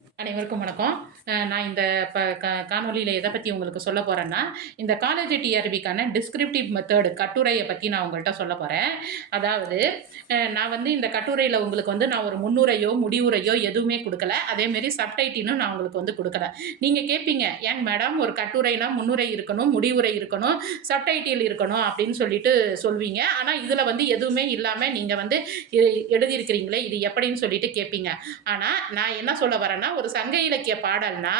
அனைவருக்கும் வணக்கம். நான் இந்த காணொளியில எத பத்தி உங்களுக்கு சொல்ல போறேன்னா, இந்த காலேஜ் டிஆர்பிக்கான டிஸ்கிரிப்டிவ் மெத்தட் கட்டுரைய பத்தி நான் உங்கள்ட்ட சொல்லப் போறேன். அதாவது நான் வந்து இந்த கட்டுரையில உங்களுக்கு வந்து நான் ஒரு முன்னுரையோ, முடிவுரையோ எதுவுமே குடுக்கல. அதேமாரி சப்டைட்டிலும் நான் உங்களுக்கு வந்து குடுக்கல. நீங்க கேட்பீங்க, "ஏங்க மேடம் ஒரு கட்டுரைனா முன்னுரை இருக்கணும், முடிவுரை இருக்கணும், சப்டைட்டில் இருக்கணும்" அப்படின்னு சொல்லிட்டு சொல்வீங்க. ஆனா இதுல வந்து எதுவுமே இல்லாம நீங்க வந்து எ எழுதியிருக்கிறீங்களே, இது எப்படின்னு சொல்லிட்டு கேட்பீங்க. ஆனா நான் என்ன சொல்ல வரேன்னா, ஒரு சங்க இலக்கிய பாடல்னா,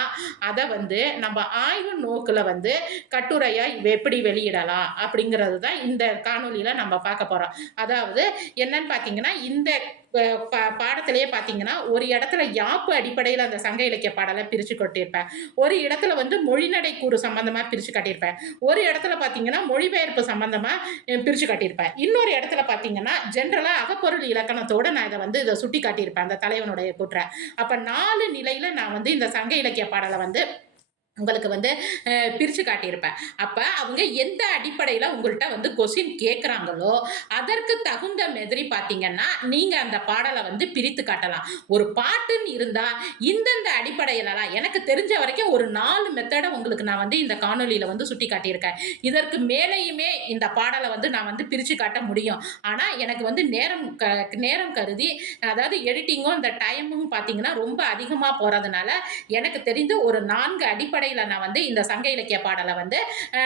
அத வந்து நம்ம ஆய்வு நோக்குல வந்து கட்டுரையா எப்படி வெளியிடலாம் அப்படிங்கிறது தான் இந்த காணொளியில நம்ம பார்க்க போறோம். அதாவது என்னன்னு பார்த்தீங்கன்னா, இந்த ப ப பாடத்திலேயே பார்த்தீங்கன்னா, ஒரு இடத்துல யாப்பு அடிப்படையில அந்த சங்க இலக்கிய பாடல பிரிச்சு கொட்டியிருப்பேன். ஒரு இடத்துல வந்து மொழிநடை கூறு சம்பந்தமா பிரிச்சு காட்டியிருப்பேன். ஒரு இடத்துல பார்த்தீங்கன்னா, மொழிபெயர்ப்பு சம்பந்தமா பிரிச்சு காட்டியிருப்பேன். இன்னொரு இடத்துல பார்த்தீங்கன்னா, ஜென்ரலா அகப்பொருள் இலக்கணத்தோட நான் இத சுட்டி காட்டியிருப்பேன். அந்த தலைவனுடைய கூற்ற. அப்ப 4 நிலையில நான் வந்து இந்த சங்க இலக்கிய பாடல வந்து உங்களுக்கு வந்து பிரிச்சு காட்டியிருப்பேன். அப்ப அவங்க எந்த அடிப்படையில உங்கள்ட்ட வந்து கொஸ்டின் கேட்குறாங்களோ, அதற்கு தகுந்த மாதிரி பார்த்தீங்கன்னா, நீங்க அந்த பாடல வந்து பிரித்து காட்டலாம். ஒரு பாட்டுன்னு இருந்தா, இந்தந்த அடிப்படையிலலாம் எனக்கு தெரிஞ்ச வரைக்கும் ஒரு 4 மெத்தட உங்களுக்கு நான் வந்து இந்த காணொளியில வந்து சுட்டிக்காட்டியிருக்கேன். இதற்கு மேலேயுமே இந்த பாடல வந்து நான் வந்து பிரிச்சு காட்ட முடியும். ஆனா, எனக்கு வந்து நேரம் கருதி, அதாவது எடிட்டிங்கும், இந்த டைமும் பார்த்தீங்கன்னா, ரொம்ப அதிகமா போறதுனால, எனக்கு தெரிந்து ஒரு 4 அடிப்படையில நான் வந்து இந்த சங்க இலக்கிய பாடல வந்து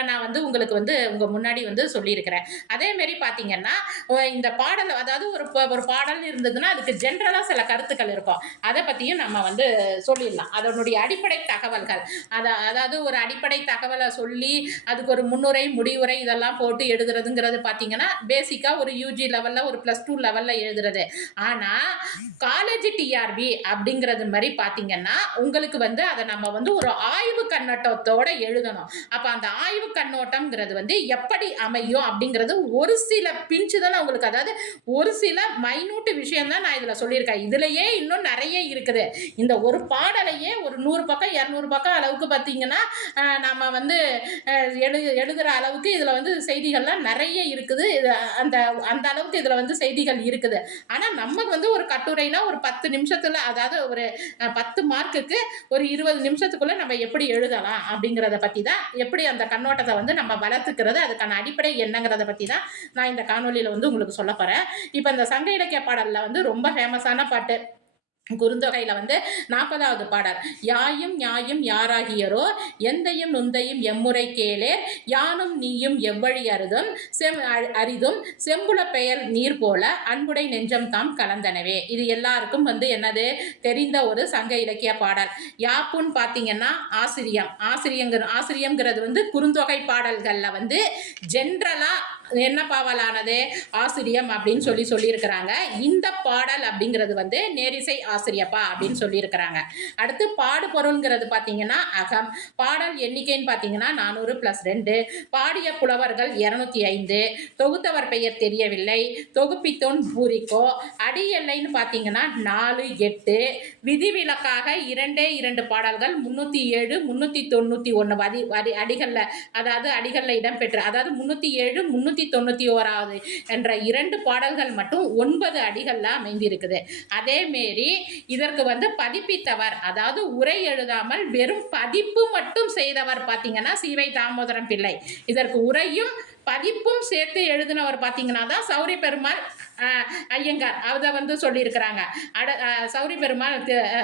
நான் வந்து உங்களுக்கு வந்து உங்க முன்னாடி வந்து சொல்லியிருக்கிறேன். அதே மாரி பார்த்தீங்கன்னா, இந்த பாடல் அதாவது ஒரு பாடல் இருந்ததுன்னா, அதுக்கு ஜென்ரலா சில கருத்துக்கள் இருக்கும். அத பத்தியும் நம்ம வந்து சொல்லிடலாம். அதனுடைய அடிப்படை தகவல்கள். அதாவது ஒரு அடிப்படை தகவல சொல்லி, அதுக்கு ஒரு முன்னுரை, முடிவுரை இதெல்லாம் போட்டு எழுதுறதுங்கிறது பார்த்தீங்கன்னா, பேசிக்கா ஒரு யுஜி லெவல்ல, ஒரு பிளஸ் 2 லெவல்ல எழுதுறது. ஆனா, காலேஜ் டிஆர்பி அப்படிங்கிறது மாரி பார்த்தீங்கன்னா, உங்களுக்கு வந்து அத நம்ம வந்து ஒரு ஆய்வு கண்ணோட்டத்தோட எழுதணும். அப்ப அந்த ஆய்வு கண்ணோட்டம்ங்கிறது வந்து எப்படி அமையும் அப்படிங்கிறது ஒரு சில பிஞ்சு தான் நான் உங்களுக்கு, அதாவது ஒரு சில மைனூட் விஷயம் தான் நான் இதுல சொல்லியிருக்கேன். இதுலயே இன்னும் நெறைய இருக்குது. இந்த ஒரு பாடலையே ஒரு 100 பக்கம், 200 பக்கம் அளவுக்கு பார்த்தீங்கன்னா, நம்ம வந்து எழுதுற அளவுக்கு இதுல வந்து செய்திகள்லாம் நெறைய இருக்குது. அந்த அந்த அளவுக்கு இதுல வந்து செய்திகள் இருக்குது. ஆனா நமக்கு வந்து ஒரு கட்டுரைனா ஒரு 10 நிமிஷத்துல, அதாவது ஒரு 10 மார்க்குக்கு ஒரு 20 நிமிஷத்துக்குள்ள நம்ம எப்படி எழுதலாம் அப்படிங்கிறத பத்தி தான், எப்படி அந்த கண்ணோட்டத்தை வந்து நம்ம வளர்த்துக்கிறது, அதுக்கான அடிப்படை என்னங்கிறத பத்தி தான் நான் இந்த காணொளியில வந்து உங்களுக்கு சொல்ல போறேன். இப்ப இந்த சங்க இலக்கிய பாடல்ல வந்து ரொம்ப ஃபேமஸான பாட்டு குறுந்தொகையில வந்து 40வது பாடல். யாயும் ஞாயும் யாராகியரோ எந்தையும் நுந்தையும் எம்முறை கேளேர் யானும் நீயும் எவ்வழி அரிதும் செம்புல பெயர் நீர் போல அன்புடை நெஞ்சம் தாம் கலந்தனவே. இது எல்லாருக்கும் வந்து என்னது தெரிந்த ஒரு சங்க இலக்கிய பாடல். யாப்புன்னு பார்த்தீங்கன்னா ஆசிரியங்கிறது வந்து குறுந்தொகை பாடல்கள்ல வந்து ஜென்ரலா என்ன பாவலானது ஆசிரியம் அப்படின்னு சொல்லியிருக்கிறாங்க. இந்த பாடல் அப்படிங்கிறது வந்து நேரிசை ஆசிரியப்பா அப்படின்னு சொல்லியிருக்கிறாங்க. அடுத்து பாடு பொருள்ங்கிறது பார்த்தீங்கன்னா அகம். பாடல் எண்ணிக்கைன்னு பார்த்தீங்கன்னா 400 + 2. பாடிய புலவர்கள் 205. தொகுத்தவர் பெயர் தெரியவில்லை. தொகுப்பித்தோன் பூரிக்கோ. அடி எல்லைன்னு பார்த்தீங்கன்னா 4, 8. விதிவிலக்காக 2 பாடல்கள் 307, 391 அடிகள்ல, அதாவது அடிகள்ல இடம்பெற்று, அதாவது 307, 391 என்ற 2 பாடல்கள் மட்டும் 9 அடிகள்ல அமைந்திருக்குது. அதே மாரி இதற்கு வந்து பதிப்பித்தவர், அதாவது உரை எழுதாமல் வெறும் பதிப்பு மட்டும் செய்தவர் பார்த்தீங்கன்னா சீவை தாமோதரம் பிள்ளை. இதற்கு உரையும் பதிப்பும் சேர்த்து எழுதினவர் பார்த்தீங்கன்னா தான் சௌரி பெருமாள் ஐயங்கார். அத வந்து சொல்லியிருக்கிறாங்க.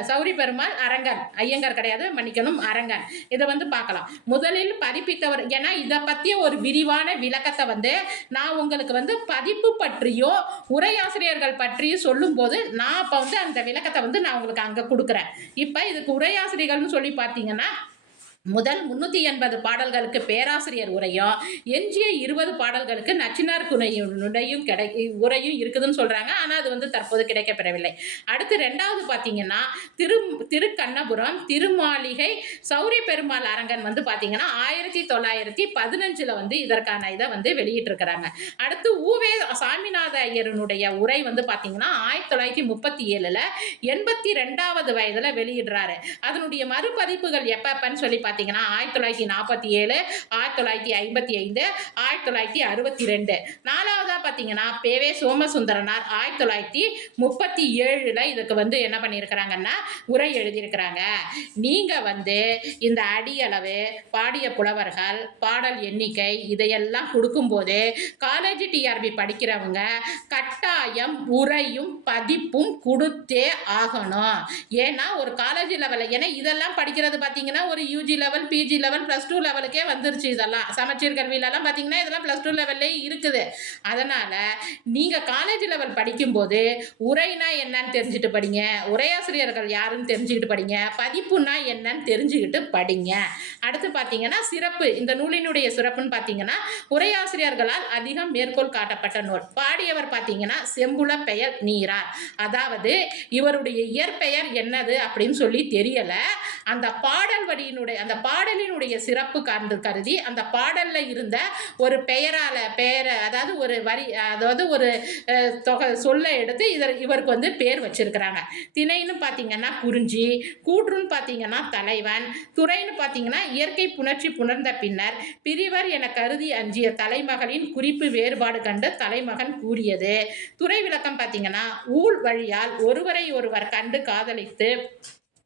சௌரி பெருமாள் அரங்கன், ஐயங்கார் கிடையாது, மன்னிக்கணும், அரங்கன். இதை வந்து பார்க்கலாம். முதலில் பதிப்பித்தவர், ஏன்னா இதை பற்றிய ஒரு விரிவான விளக்கத்தை வந்து நான் உங்களுக்கு வந்து பதிப்பு பற்றியும் உரையாசிரியர்கள் பற்றியும் சொல்லும்போது நான் இப்போ வந்து அந்த விளக்கத்தை வந்து நான் உங்களுக்கு அங்கே கொடுக்குறேன். இப்போ இதுக்கு உரையாசிரியர்கள்னு சொல்லி பார்த்தீங்கன்னா, முதல் 380 பாடல்களுக்கு பேராசிரியர் உரையும், எஞ்சிய 20 பாடல்களுக்கு நச்சினார் உரையும் இருக்குதுன்னு சொல்றாங்க. ஆனா அது வந்து தற்போது கிடைக்கப்பெறவில்லை. அடுத்து 2வது பார்த்தீங்கன்னா திருக்கண்ணபுரம் திருமாளிகை சௌரி பெருமாள் அரங்கன் வந்து பார்த்தீங்கன்னா 1915 வந்து இதற்கான இதை வந்து வெளியிட்டிருக்கிறாங்க. அடுத்து உவே சாமிநாத ஐயருடைய உரை வந்து பார்த்தீங்கன்னா 1937 82வது வயதுல வெளியிடுறாரு. அதனுடைய மறுபதிப்புகள் எப்பன்னு சொல்லி பார்த்தீங்கன்னா பார்த்தீங்கன்னா 1947, 1955, 1962. 4வதா பார்த்தீங்கன்னா பேவே சோமசுந்தரனார் 1937 இதுக்கு வந்து என்ன பண்ணியிருக்கிறாங்கன்னா உரை எழுதியிருக்கிறாங்க. நீங்க வந்து இந்த அடியளவு, பாடிய புலவர்கள், பாடல் எண்ணிக்கை இதையெல்லாம் கொடுக்கும்போது காலேஜ் டிஆர்பி படிக்கிறவங்க கட்டாயம் உரையும் பதிப்பும் கொடுத்தே ஆகணும். ஏன்னா ஒரு காலேஜ் லெவலில், ஏன்னா இதெல்லாம் படிக்கிறது பார்த்தீங்கன்னா ஒரு யூஜி லெவல், பிஜி லெவல், +2 லெவலுக்கே வந்துருச்சு. இதெல்லாம் சமச்சீர் கல்வியிலலாம் பார்த்தீங்கன்னா இதெல்லாம் +2 லெவல்லே இருக்குது. அதனால் நீங்கள் காலேஜ் லெவல் படிக்கும்போது உரைனா என்னன்னு தெரிஞ்சுட்டு படிங்க, உரையாசிரியர்கள் யாருன்னு தெரிஞ்சுக்கிட்டு படிங்க, பதிப்புனா என்னன்னு தெரிஞ்சுக்கிட்டு படிங்க. அடுத்து பார்த்தீங்கன்னா சிறப்பு, இந்த நூலினுடைய சிறப்புன்னு பார்த்தீங்கன்னா உரையாசிரியர்களால் அதிகம் மேற்கோள் காட்டப்பட்ட நூல். பாடியவர் பார்த்தீங்கன்னா செம்புல பெயர் நீரார். அதாவது இவருடைய இயற்பெயர் என்னது அப்படின்னு சொல்லி தெரியல. அந்த பாடல் வரியினுடைய, அந்த பாடலினுடைய சிறப்பு கருதி அந்த பாடல்ல இருந்த ஒரு பெயரை, அதாவது ஒரு வரி, அதாவது ஒரு தொகை சொல்ல எடுத்து இவருக்கு வந்து பேர் வச்சிருக்கிறாங்க. திணைன்னு பார்த்தீங்கன்னா குறிஞ்சி, கூற்றுன்னு பார்த்தீங்கன்னா தலைவன், துறைன்னு பார்த்தீங்கன்னா இயற்கை புணர்ச்சி புணர்ந்த பின்னர் பிரிவர் என கருதி அஞ்சிய தலைமகளின் குறிப்பு வேறுபாடு கண்டு தலைமகன் கூறியது. துறை விளக்கம் பார்த்தீங்கன்னா ஊழ் வழியால் ஒருவரை ஒருவர் கண்டு காதலித்து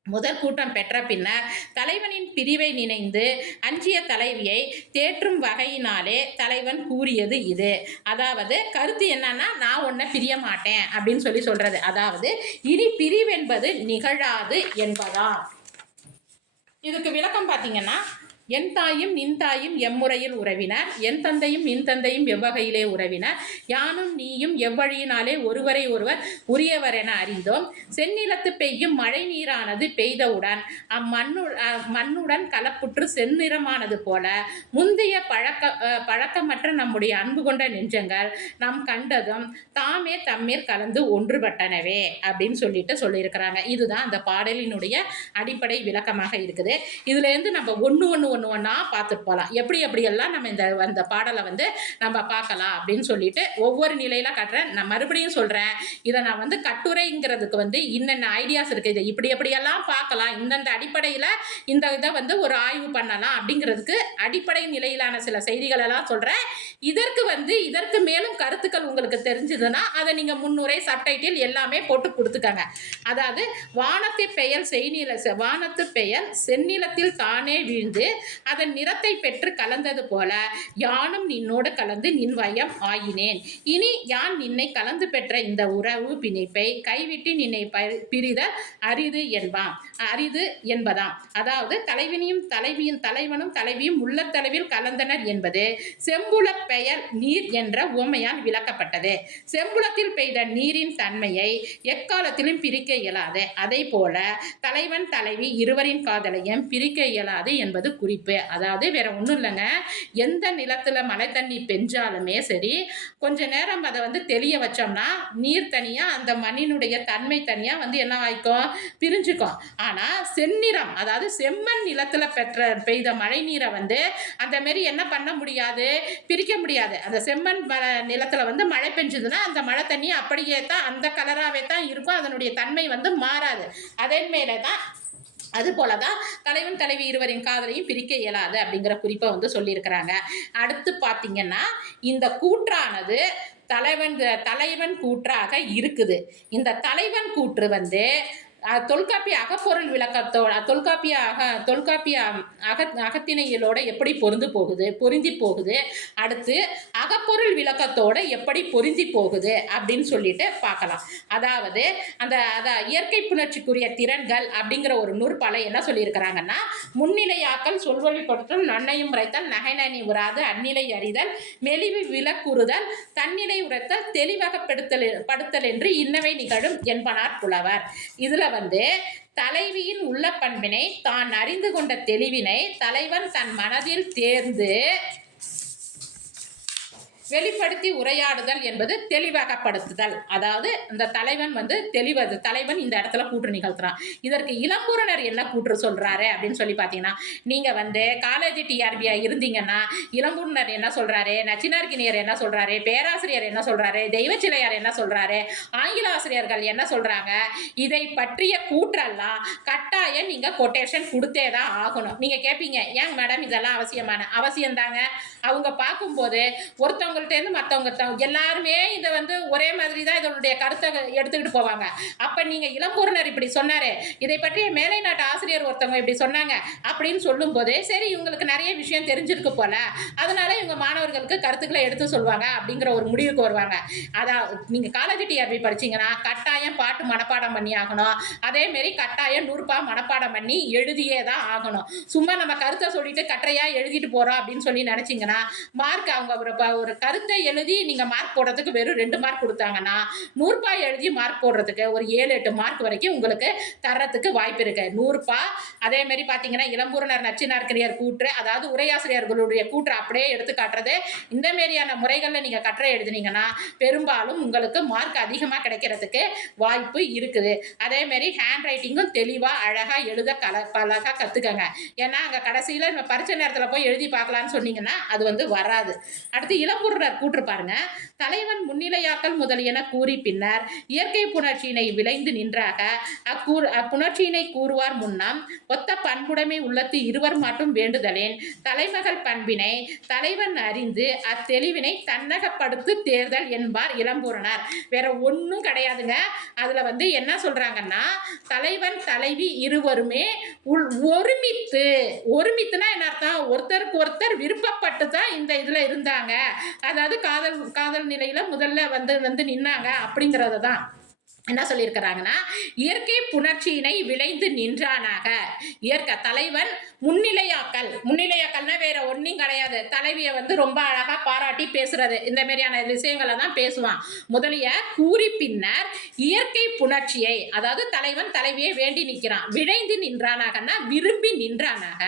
முதல் கூட்டம் பெற்ற பின்னர் தலைவனின் பிரிவை நினைந்து அஞ்சிய தலைவியை தேற்றும் வகையினாலே தலைவன் கூறியது இது. அதாவது கருத்து என்னன்னா, நான் உன்னை பிரிய மாட்டேன் அப்படின்னு சொல்லி சொல்றது. அதாவது இனி பிரிவென்பது நிகழாது என்பதா. இதுக்கு விளக்கம் பார்த்தீங்கன்னா, என் தாயும் நின் தாயும் எம்முறையில் உறவினர், என் தந்தையும் நின் தந்தையும் எவ்வகையிலே உறவினர், யானும் நீயும் எவ்வழியினாலே ஒருவரை ஒருவர் உரியவர் என அறிந்தோம். செந்நிலத்து பெய்யும் மழை நீரானது பெய்தவுடன் மண்ணுடன் கலப்புற்று செந்நிறமானது போல முந்தைய பழக்கமற்ற நம்முடைய அன்பு கொண்ட நெஞ்சங்கள் நாம் கண்டதும் தாமே தம்மீர் கலந்து ஒன்றுபட்டனவே அப்படின்னு சொல்லியிருக்கிறாங்க. இதுதான் அந்த பாடலினுடைய அடிப்படை விளக்கமாக இருக்குது. இதுலேருந்து நம்ம ஒன்றா பார்த்துட்டு போகலாம். எப்படியெல்லாம் நம்ம அந்த பாடலை வந்து நம்ம பார்க்கலாம் அப்படின்னு சொல்லிட்டு ஒவ்வொரு நிலையில காட்டுறேன். நான் மறுபடியும் சொல்கிறேன், இதை நான் வந்து கட்டுரைங்கிறதுக்கு வந்து இன்னென்ன ஐடியாஸ் இருக்குது, இதை எப்படியெல்லாம் பார்க்கலாம், இந்தந்த அடிப்படையில் இந்த இதை வந்து ஒரு ஆய்வு பண்ணலாம் அப்படிங்கிறதுக்கு அடிப்படை நிலையிலான சில செய்திகள் எல்லாம் சொல்கிறேன். இதற்கு மேலும் கருத்துக்கள் உங்களுக்கு தெரிஞ்சதுன்னா அதை நீங்கள் முன்னுரை, சப்டைட்டில் எல்லாமே போட்டு கொடுத்துக்கங்க. அதாவது வானத்து பெயர் செந்நிலத்தில் தானே வீழ்ந்து அதன் நிறத்தை பெற்று கலந்தது போல யானும் நின்னோடு கலந்து நின் வயம் ஆயினேன். இனி யான் நின்னை கலந்து பெற்ற இந்த உறவு பிணைப்பை கைவிட்டு நின்னை பிரிதல் அரிது என்பதாம். அதாவது தலைவனும் தலைவியும் உள்ளத்தளவில் கலந்தனர் என்பது செம்புல பெயர் நீர் என்ற உவமையால் விளக்கப்பட்டது. செம்புலத்தில் பெய்த நீரின் தன்மையை எக்காலத்திலும் பிரிக்க இயலாது. அதே போல தலைவன் தலைவி இருவரின் காதலையும் பிரிக்க இயலாது என்பது குறிப்பு. அதாவது வேற ஒன்றும் இல்லைங்க, எந்த நிலத்துல மழை தண்ணி பெஞ்சாலுமே சரி, கொஞ்ச நேரம் அதை வந்து தெளிய வச்சோம்னா நீர் தனியா, அந்த மண்ணினுடைய தன்மை தனியா வந்து என்ன ஆயிக்கும், பிரிஞ்சுக்கும். ஆனா செந்நிறம், அதாவது செம்மண் நிலத்துல பெய்த மழை நீரை வந்து அந்த மாரி என்ன பண்ண முடியாது, பிரிக்க முடியாது. அந்த செம்மண் நிலத்துல வந்து மழை பெஞ்சதுன்னா அந்த மழை தண்ணி அப்படியே தான், அந்த கலராகவே தான் இருக்கும், அதனுடைய தன்மை வந்து மாறாது. அதே மேலே தான், அதுபோல தான் தலைவன் தலைவி இருவரின் காதலையும் பிரிக்க இயலாது அப்படிங்கிற குறிப்பை வந்து சொல்லியிருக்கிறாங்க. அடுத்து பார்த்தீங்கன்னா, இந்த கூற்றானது தலைவன் கூற்றாக இருக்குது. இந்த தலைவன் கூற்று வந்து தொல்காப்பிய அகப்பொருள் விளக்கத்தோட, தொல்காப்பிய அகத்திணையிலோட எப்படி பொருந்தி போகுது, அடுத்து அகப்பொருள் விளக்கத்தோட எப்படி பொருந்தி போகுது அப்படின்னு சொல்லிட்டு பார்க்கலாம். அதாவது அந்த இயற்கை புணர்ச்சிக்குரிய திறன்கள் அப்படிங்கிற ஒரு நூற்பாலை என்ன சொல்லியிருக்கிறாங்கன்னா, முன்னிலையாக்கல், சொல்வழிப்படுத்தல், நன்னையும் உரைத்தல், நகைநனி உராது, அந்நிலை அறிதல், மெலிவு விலக்குறுதல், தன்னிலை உரைத்தல், தெளிவாகப்படுத்தல் என்று இன்னவை நிகழும் என்பனார் புலவர். இதுல வந்து தலைவியின் உள்ள பண்பினை தான் அறிந்து கொண்ட தெளிவினை தலைவன் தன் மனதில் தேர்ந்து வெளிப்படுத்தி உரையாடுதல் என்பது தெளிவாகப்படுத்துதல். அதாவது இந்த தலைவன் வந்து தலைவன் இந்த இடத்துல கூற்று நிகழ்த்துறான். இதற்கு இளம்பூரணர் என்ன கூற்று சொல்றாரு அப்படின்னு சொல்லி பார்த்தீங்கன்னா, நீங்க வந்து காலேஜ் டிஆர்பியா இருந்தீங்கன்னா இளம்பூரணர் என்ன சொல்றாரு, நச்சினார்கினியர் என்ன சொல்றாரு, பேராசிரியர் என்ன சொல்றாரு, தெய்வச்சிலையார் என்ன சொல்றாரு, ஆங்கில ஆசிரியர்கள் என்ன சொல்றாங்க, இதை பற்றிய கூற்றெல்லாம் கட்டாயம் நீங்க கொட்டேஷன் கொடுத்தே தான் ஆகணும். நீங்க கேட்பீங்க, ஏன் மேடம் இதெல்லாம் அவசியம் தாங்க. அவங்க பார்க்கும்போது ஒருத்தவங்கள்ட்ட இருந்து மற்றவங்க எல்லாருமே இதை வந்து ஒரே மாதிரி தான் இதனுடைய கருத்தை எடுத்துக்கிட்டு போவாங்க. அப்போ நீங்கள் இளம்பூரணர் இப்படி சொன்னாரு, இதை பற்றிய மேலை நாட்டு ஆசிரியர் ஒருத்தவங்க இப்படி சொன்னாங்க அப்படின்னு சொல்லும்போது, சரி இவங்களுக்கு நிறைய விஷயம் தெரிஞ்சிருக்கு போல, அதனால இவங்க மாணவர்களுக்கு கருத்துக்களை எடுத்து சொல்லுவாங்க அப்படிங்கிற ஒரு முடிவுக்கு வருவாங்க. அதாவது நீங்கள் காலேஜ் டிஆர்பி படிச்சீங்கன்னா கட்டாயம் பாட்டு மனப்பாடம் பண்ணி ஆகணும். அதேமாரி கட்டாயம் 100 மனப்பாடம் பண்ணி எழுதியே தான் ஆகணும். சும்மா நம்ம கருத்தை சொல்லிட்டு கட்டுரையா எழுதிட்டு போறோம் அப்படின்னு சொல்லி நினைச்சிங்கன்னா மார்க் அவங்க ஒரு கருத்தை எழுதி நீங்கள் மார்க் போடுறதுக்கு வெறும் 2 மார்க் கொடுத்தாங்கன்னா 100 எழுதி மார்க் போடுறதுக்கு ஒரு 7-8 மார்க் வரைக்கும் உங்களுக்கு தர்றதுக்கு வாய்ப்பு இருக்கு. 100. அதேமாரி பார்த்தீங்கன்னா இளம்பூரணர் நச்சினார்கினியர் கூற்று, அதாவது உரையாசிரியர்களுடைய கூற்று அப்படியே எடுத்து காட்டுறது. இந்த மாதிரியான முறைகளில் நீங்கள் கட்டுரை எழுதினீங்கன்னா பெரும்பாலும் உங்களுக்கு மார்க் அதிகமாக கிடைக்கிறதுக்கு வாய்ப்பு இருக்குது. அதேமாரி ஹேண்ட் ரைட்டிங்கும் தெளிவாக அழகாக எழுத பழகாக கற்றுக்கங்க. ஏன்னா அங்கே கடைசியில் பரீட்சை நேரத்தில் போய் எழுதி பார்க்கலான்னு சொன்னீங்கன்னா அது வந்து வராது. அடுத்து இளம்பூரணர் கூற்று பாருங்க. தலைவன் முன்னிலையாக்கல் முதலியன கூறி பின்னர் இயற்கை புணர்ச்சியினை விளைந்து நின்றாக அப்புணர்ச்சியினை கூறுவார் முன்னம் ஒத்த பண்புடைமை உள்ளத்து இருவர் மட்டும் வேண்டுதலேன் தலைமகள் பண்பினை தலைவன் அறிந்து அத்தெளிவினை தன்னகப்படுத்து தேர்தல் என்பார் இளம்பூரணர். வேற ஒன்றும் கிடையாதுங்க. அதுல வந்து என்ன சொல்றாங்கன்னா, தலைவன் தலைவி இருவருமே ஒருமித்துனா என்ன அர்த்தம், ஒருத்தருக்கு ஒருத்தர் விருப்பப்பட்டு தான் இந்த இதுல இருந்தாங்க. அதாவது காதல் நிலையில முதல்ல வந்து நின்னாங்க அப்படிங்கறது தான் என்ன சொல்லியிருக்கிறாங்கன்னா, இயற்கை புணர்ச்சியினை விளைந்து நின்றானாக. தலைவன் முன்னிலையாக்கல்னா வேற ஒன்றும் கிடையாது. தலைவியை வந்து ரொம்ப அழகா பாராட்டி பேசுறது, இந்த மாதிரியான விஷயங்களை தான் பேசுவான். முதலிய கூறி பின்னர் இயற்கை புணர்ச்சியை, அதாவது தலைவன் தலைவியை வேண்டி நிற்கிறான். விளைந்து நின்றானாகனா விரும்பி நின்றானாக.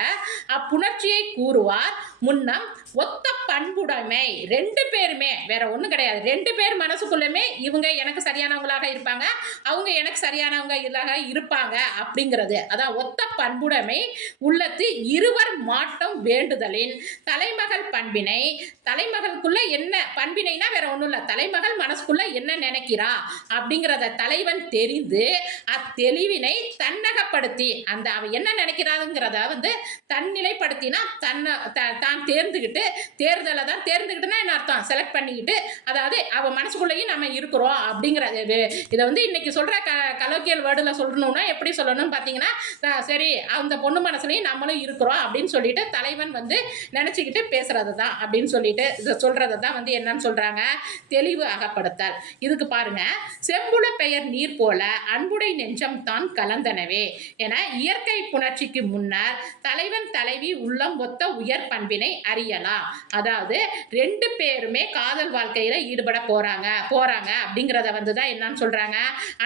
அப்புணர்ச்சியை கூறுவார் முன்னம் ஒத்த பண்புடைமை. 2 பேருமே வேற ஒன்றும் கிடையாது. 2 பேர் மனசுக்குள்ளுமே இவங்க எனக்கு சரியானவங்களாக இருப்பாங்க, அவங்க எனக்கு சரியானவங்க இருப்பாங்க அப்படிங்கிறது. அதான் ஒத்த பண்புடைமை உள்ளத்து இருவர் மாட்டம் வேண்டுதலின் தலைமகள் பண்பினை, தலைமகளுக்குள்ள என்ன பண்பினைனா வேற ஒன்றும் இல்லை, தலைமகள் மனசுக்குள்ள என்ன நினைக்கிறா அப்படிங்கிறத தலைவன் தெரிந்து அத்தெளிவினை தன்னகப்படுத்தி, அந்த அவ என்ன நினைக்கிறாங்கிறத வந்து தன்னிலைப்படுத்தினா தான் தேர்தலை தான் தேர்ந்துக்கிட்டுனா என்ன அர்த்தம், செலக்ட் பண்ணிக்கிட்டு, அதாவது அவ மனசுக்குள்ளேயும் நம்ம இருக்கிறோம் அப்படிங்கிறது. இதை வந்து இன்னைக்கு சொல்ற கலோக்கியல் வேர்டில் சொல்லணும்னா எப்படி சொல்லணும்னு பார்த்தீங்கன்னா, சரி அந்த பொண்ணு மனசுலையும் நம்மளும் இருக்கிறோம் அப்படின்னு சொல்லிட்டு தலைவன் வந்து நினச்சிக்கிட்டு பேசுறது தான் அப்படின்னு சொல்லிட்டு சொல்றது தான் வந்து என்னன்னு சொல்றாங்க, தெளிவு அகப்படுத்தல். இதுக்கு பாருங்க, செம்புல பெயர் நீர் போல அன்புடை நெஞ்சம் தான் கலந்தனவே என இயற்கை புணர்ச்சிக்கு முன்னர் தலைவன் தலைவி உள்ளம் ஒத்த உயர் பண்பினை அறியலாம். அதாவது 2 பேருமே காதல் வாழ்க்கையில ஈடுபட போறாங்க அப்படிங்கிறத வந்து தான் என்னன்னு சொல்றாங்க,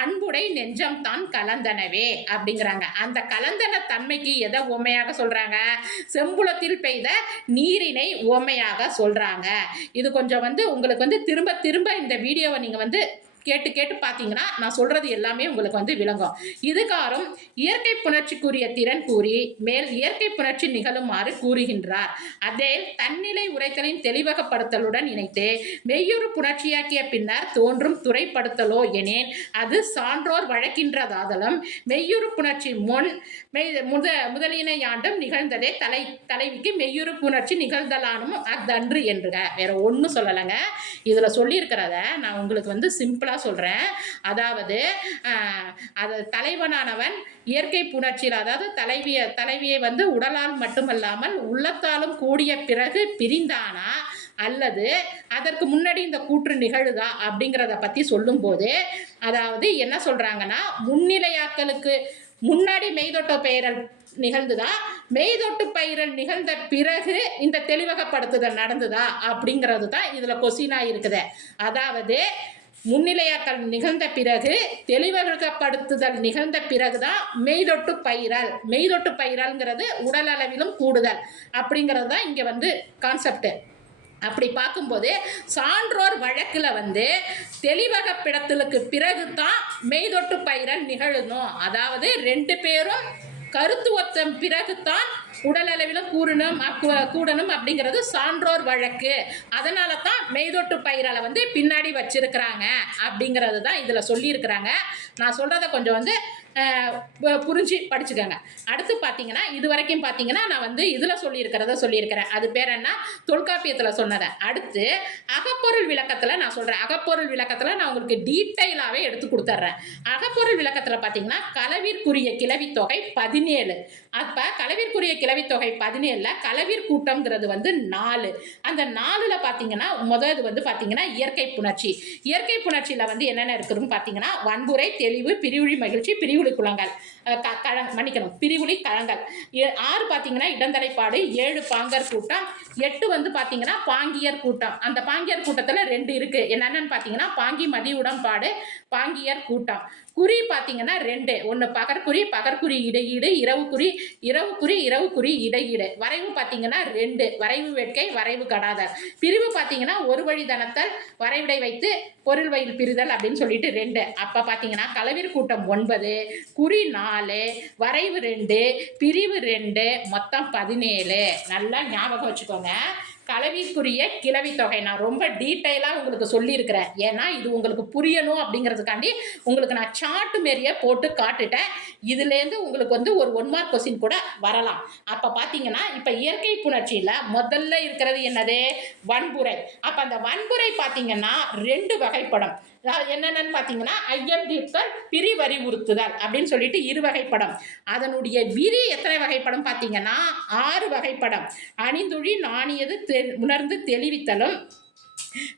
அன்புடை நெஞ்சம் தான் கலந்தனவே அப்படிங்கிறாங்க. அந்த கலந்தன தன்மைக்கு எதை உவமையாக சொல்றாங்க, செம்புலத்தில் பெய்த நீரினை உவமையாக சொல்றாங்க. இது கொஞ்சம் வந்து உங்களுக்கு வந்து திரும்ப திரும்ப இந்த வீடியோவை நீங்க வந்து கேட்டு பார்த்தீங்கன்னா நான் சொல்றது எல்லாமே உங்களுக்கு வந்து விளங்கும். இதுகாரும் இயற்கை புணர்ச்சிக்குரிய திறன் கூறி மேல் இயற்கை புணர்ச்சி நிகழுமாறு கூறுகின்றார். அதே தன்னிலை உரைத்தலின் தெளிவகப்படுத்தலுடன் இணைத்து மெய்யுறு புணர்ச்சியாக்கிய பின்னர் தோன்றும் துறைப்படுத்தலோ எனின் அது சான்றோர் வழக்கின்றதாதலும் மெய்யுறு புணர்ச்சி முன் முதலினை ஆண்டும் நிகழ்ந்ததே தலைவிக்கு மெய்யுறு புணர்ச்சி நிகழ்ந்தலானும் அஃதன்று என்றுக. வேற ஒன்றும் சொல்லலைங்க. இதில் சொல்லியிருக்கிறத நான் உங்களுக்கு வந்து சிம்பிளாக சொல்கிறேன். அதாவது அது தலைவனானவன் இயற்கை புணர்ச்சியில், அதாவது தலைவியை வந்து உடலால் மட்டுமல்லாமல் உள்ளத்தாலும் கூடிய பிறகு பிரிந்தானா அல்லது அதற்கு முன்னாடி இந்த கூற்று நிகழுதா அப்படிங்கிறத பற்றி சொல்லும்போது, அதாவது என்ன சொல்கிறாங்கன்னா, முன்னிலையாக்கலுக்கு முன்னாடி மெய்தொட்ட பெயரல் நிகழ்ந்துதா, மெய்தொட்டு பயிரல் நிகழ்ந்த பிறகு இந்த தெளிவகப்படுத்துதல் நடந்துதா அப்படிங்கிறது தான் இதில் கொஸ்டினா இருக்குது. அதாவது முன்னிலையாக்கல் நிகழ்ந்த பிறகு தெளிவகப்படுத்துதல் நிகழ்ந்த பிறகுதான் மெய்தொட்டு பயிரல்ங்கிறது உடல் அளவிலும் கூடுதல் அப்படிங்கிறது தான் இங்கே வந்து கான்செப்ட். அப்படி பார்க்கும்போது சான்றோர் வழக்கில் வந்து தெளிவகப்பிடத்தலுக்கு பிறகு தான் மெய்தொட்டு பயிரல் நிகழணும். அதாவது 2 பேரும் கருத்து ஒத்த பிறகுதான் உடல் அளவிலும் கூடணும் அப்படிங்கிறது சான்றோர் வழக்கு. அதனால தான் மெய்தொட்டு பயிரலை வந்து பின்னாடி வச்சிருக்கிறாங்க அப்படிங்கிறது தான் இதில் சொல்லியிருக்கிறாங்க. நான் சொல்கிறத கொஞ்சம் வந்து புரிஞ்சு படிச்சுக்கோங்க. அடுத்து பார்த்தீங்கன்னா இது வரைக்கும் பார்த்தீங்கன்னா நான் வந்து இதில் சொல்லியிருக்கிறேன். அது பேர் என்ன, தொல்காப்பியத்தில் சொன்னதை. அடுத்து அகப்பொருள் விளக்கத்தில் நான் சொல்கிறேன். அகப்பொருள் விளக்கத்தில் நான் உங்களுக்கு டீட்டெயிலாகவே எடுத்து கொடுத்துட்றேன். அகப்பொருள் விளக்கத்தில் பார்த்தீங்கன்னா களவிற்குரிய கிளவித்தொகை 17. அப்போ களவிற்குரிய கிளவித்தொகை 17ல் களவிற் கூட்டம்ங்கிறது வந்து 4. அந்த 4ல் பார்த்தீங்கன்னா முதல் வந்து பார்த்தீங்கன்னா இயற்கை புணர்ச்சி. இயற்கை புணர்ச்சியில் வந்து என்னென்ன இருக்குதுன்னு பார்த்தீங்கன்னா வன்புரை, தெளிவு, பிரிவுளி மகிழ்ச்சி, பிரிவுளி குளங்கள், பிரிவுளி களங்கள். 6 பார்த்தீங்கன்னா இடந்தலைப்பாடு, 7 பாங்கர் கூட்டம், 8 வந்து பார்த்தீங்கன்னா பாங்கியர் கூட்டம். அந்த பாங்கியர் கூட்டத்தில் 2 இருக்கு. என்னென்னு பார்த்தீங்கன்னா பாங்கி மதி உடம்பாடு, பாங்கியர் கூட்டம். குறி பார்த்தீங்கன்னா 2. 1 பகற்குறி, பகற்குறி இடையீடு, இரவுக்குறி இடையீடு. வரைவு பார்த்தீங்கன்னா 2. வரைவு வேட்கை, வரைவு கடாதல். பிரிவு பார்த்தீங்கன்னா ஒரு வழி தனத்தல், வரைவிடை வைத்து பொருள் வயல் பிரிதல் அப்படின்னு சொல்லிட்டு 2. அப்போ பார்த்தீங்கன்னா களவிற் கூட்டம் 9, குறி 4, வரைவு 2, பிரிவு 2, மொத்தம் 17. நல்லா ஞாபகம் வச்சுக்கோங்க. கலவிக்குரிய கிளவி தொகை நான் ரொம்ப டீட்டெயிலாக உங்களுக்கு சொல்லியிருக்கிறேன். ஏன்னா இது உங்களுக்கு புரியணும் அப்படிங்கிறதுக்காண்டி உங்களுக்கு நான் சார்ட் மாரியே போட்டு காட்டுட்டேன். இதுலேருந்து உங்களுக்கு வந்து ஒரு 1 மார்க் கொஸ்டின் கூட வரலாம். அப்போ பார்த்தீங்கன்னா இப்போ இயற்கை புணர்ச்சியில் முதல்ல இருக்கிறது என்னது, வன்புரை. அப்போ அந்த வன்புரை பார்த்தீங்கன்னா 2 வகைப்படும். என்னென்னு பார்த்தீங்கன்னா ஐயம் தீர்த்தல், பிரிவறிவுறுத்துதல் அப்படின்னு சொல்லிட்டு 2 வகைப்படம். அதனுடைய விரி எத்தனை வகைப்படம் பார்த்தீங்கன்னா 6 வகைப்படம். அணிந்துழி நாணியது உணர்ந்து தெளிவித்தலும்,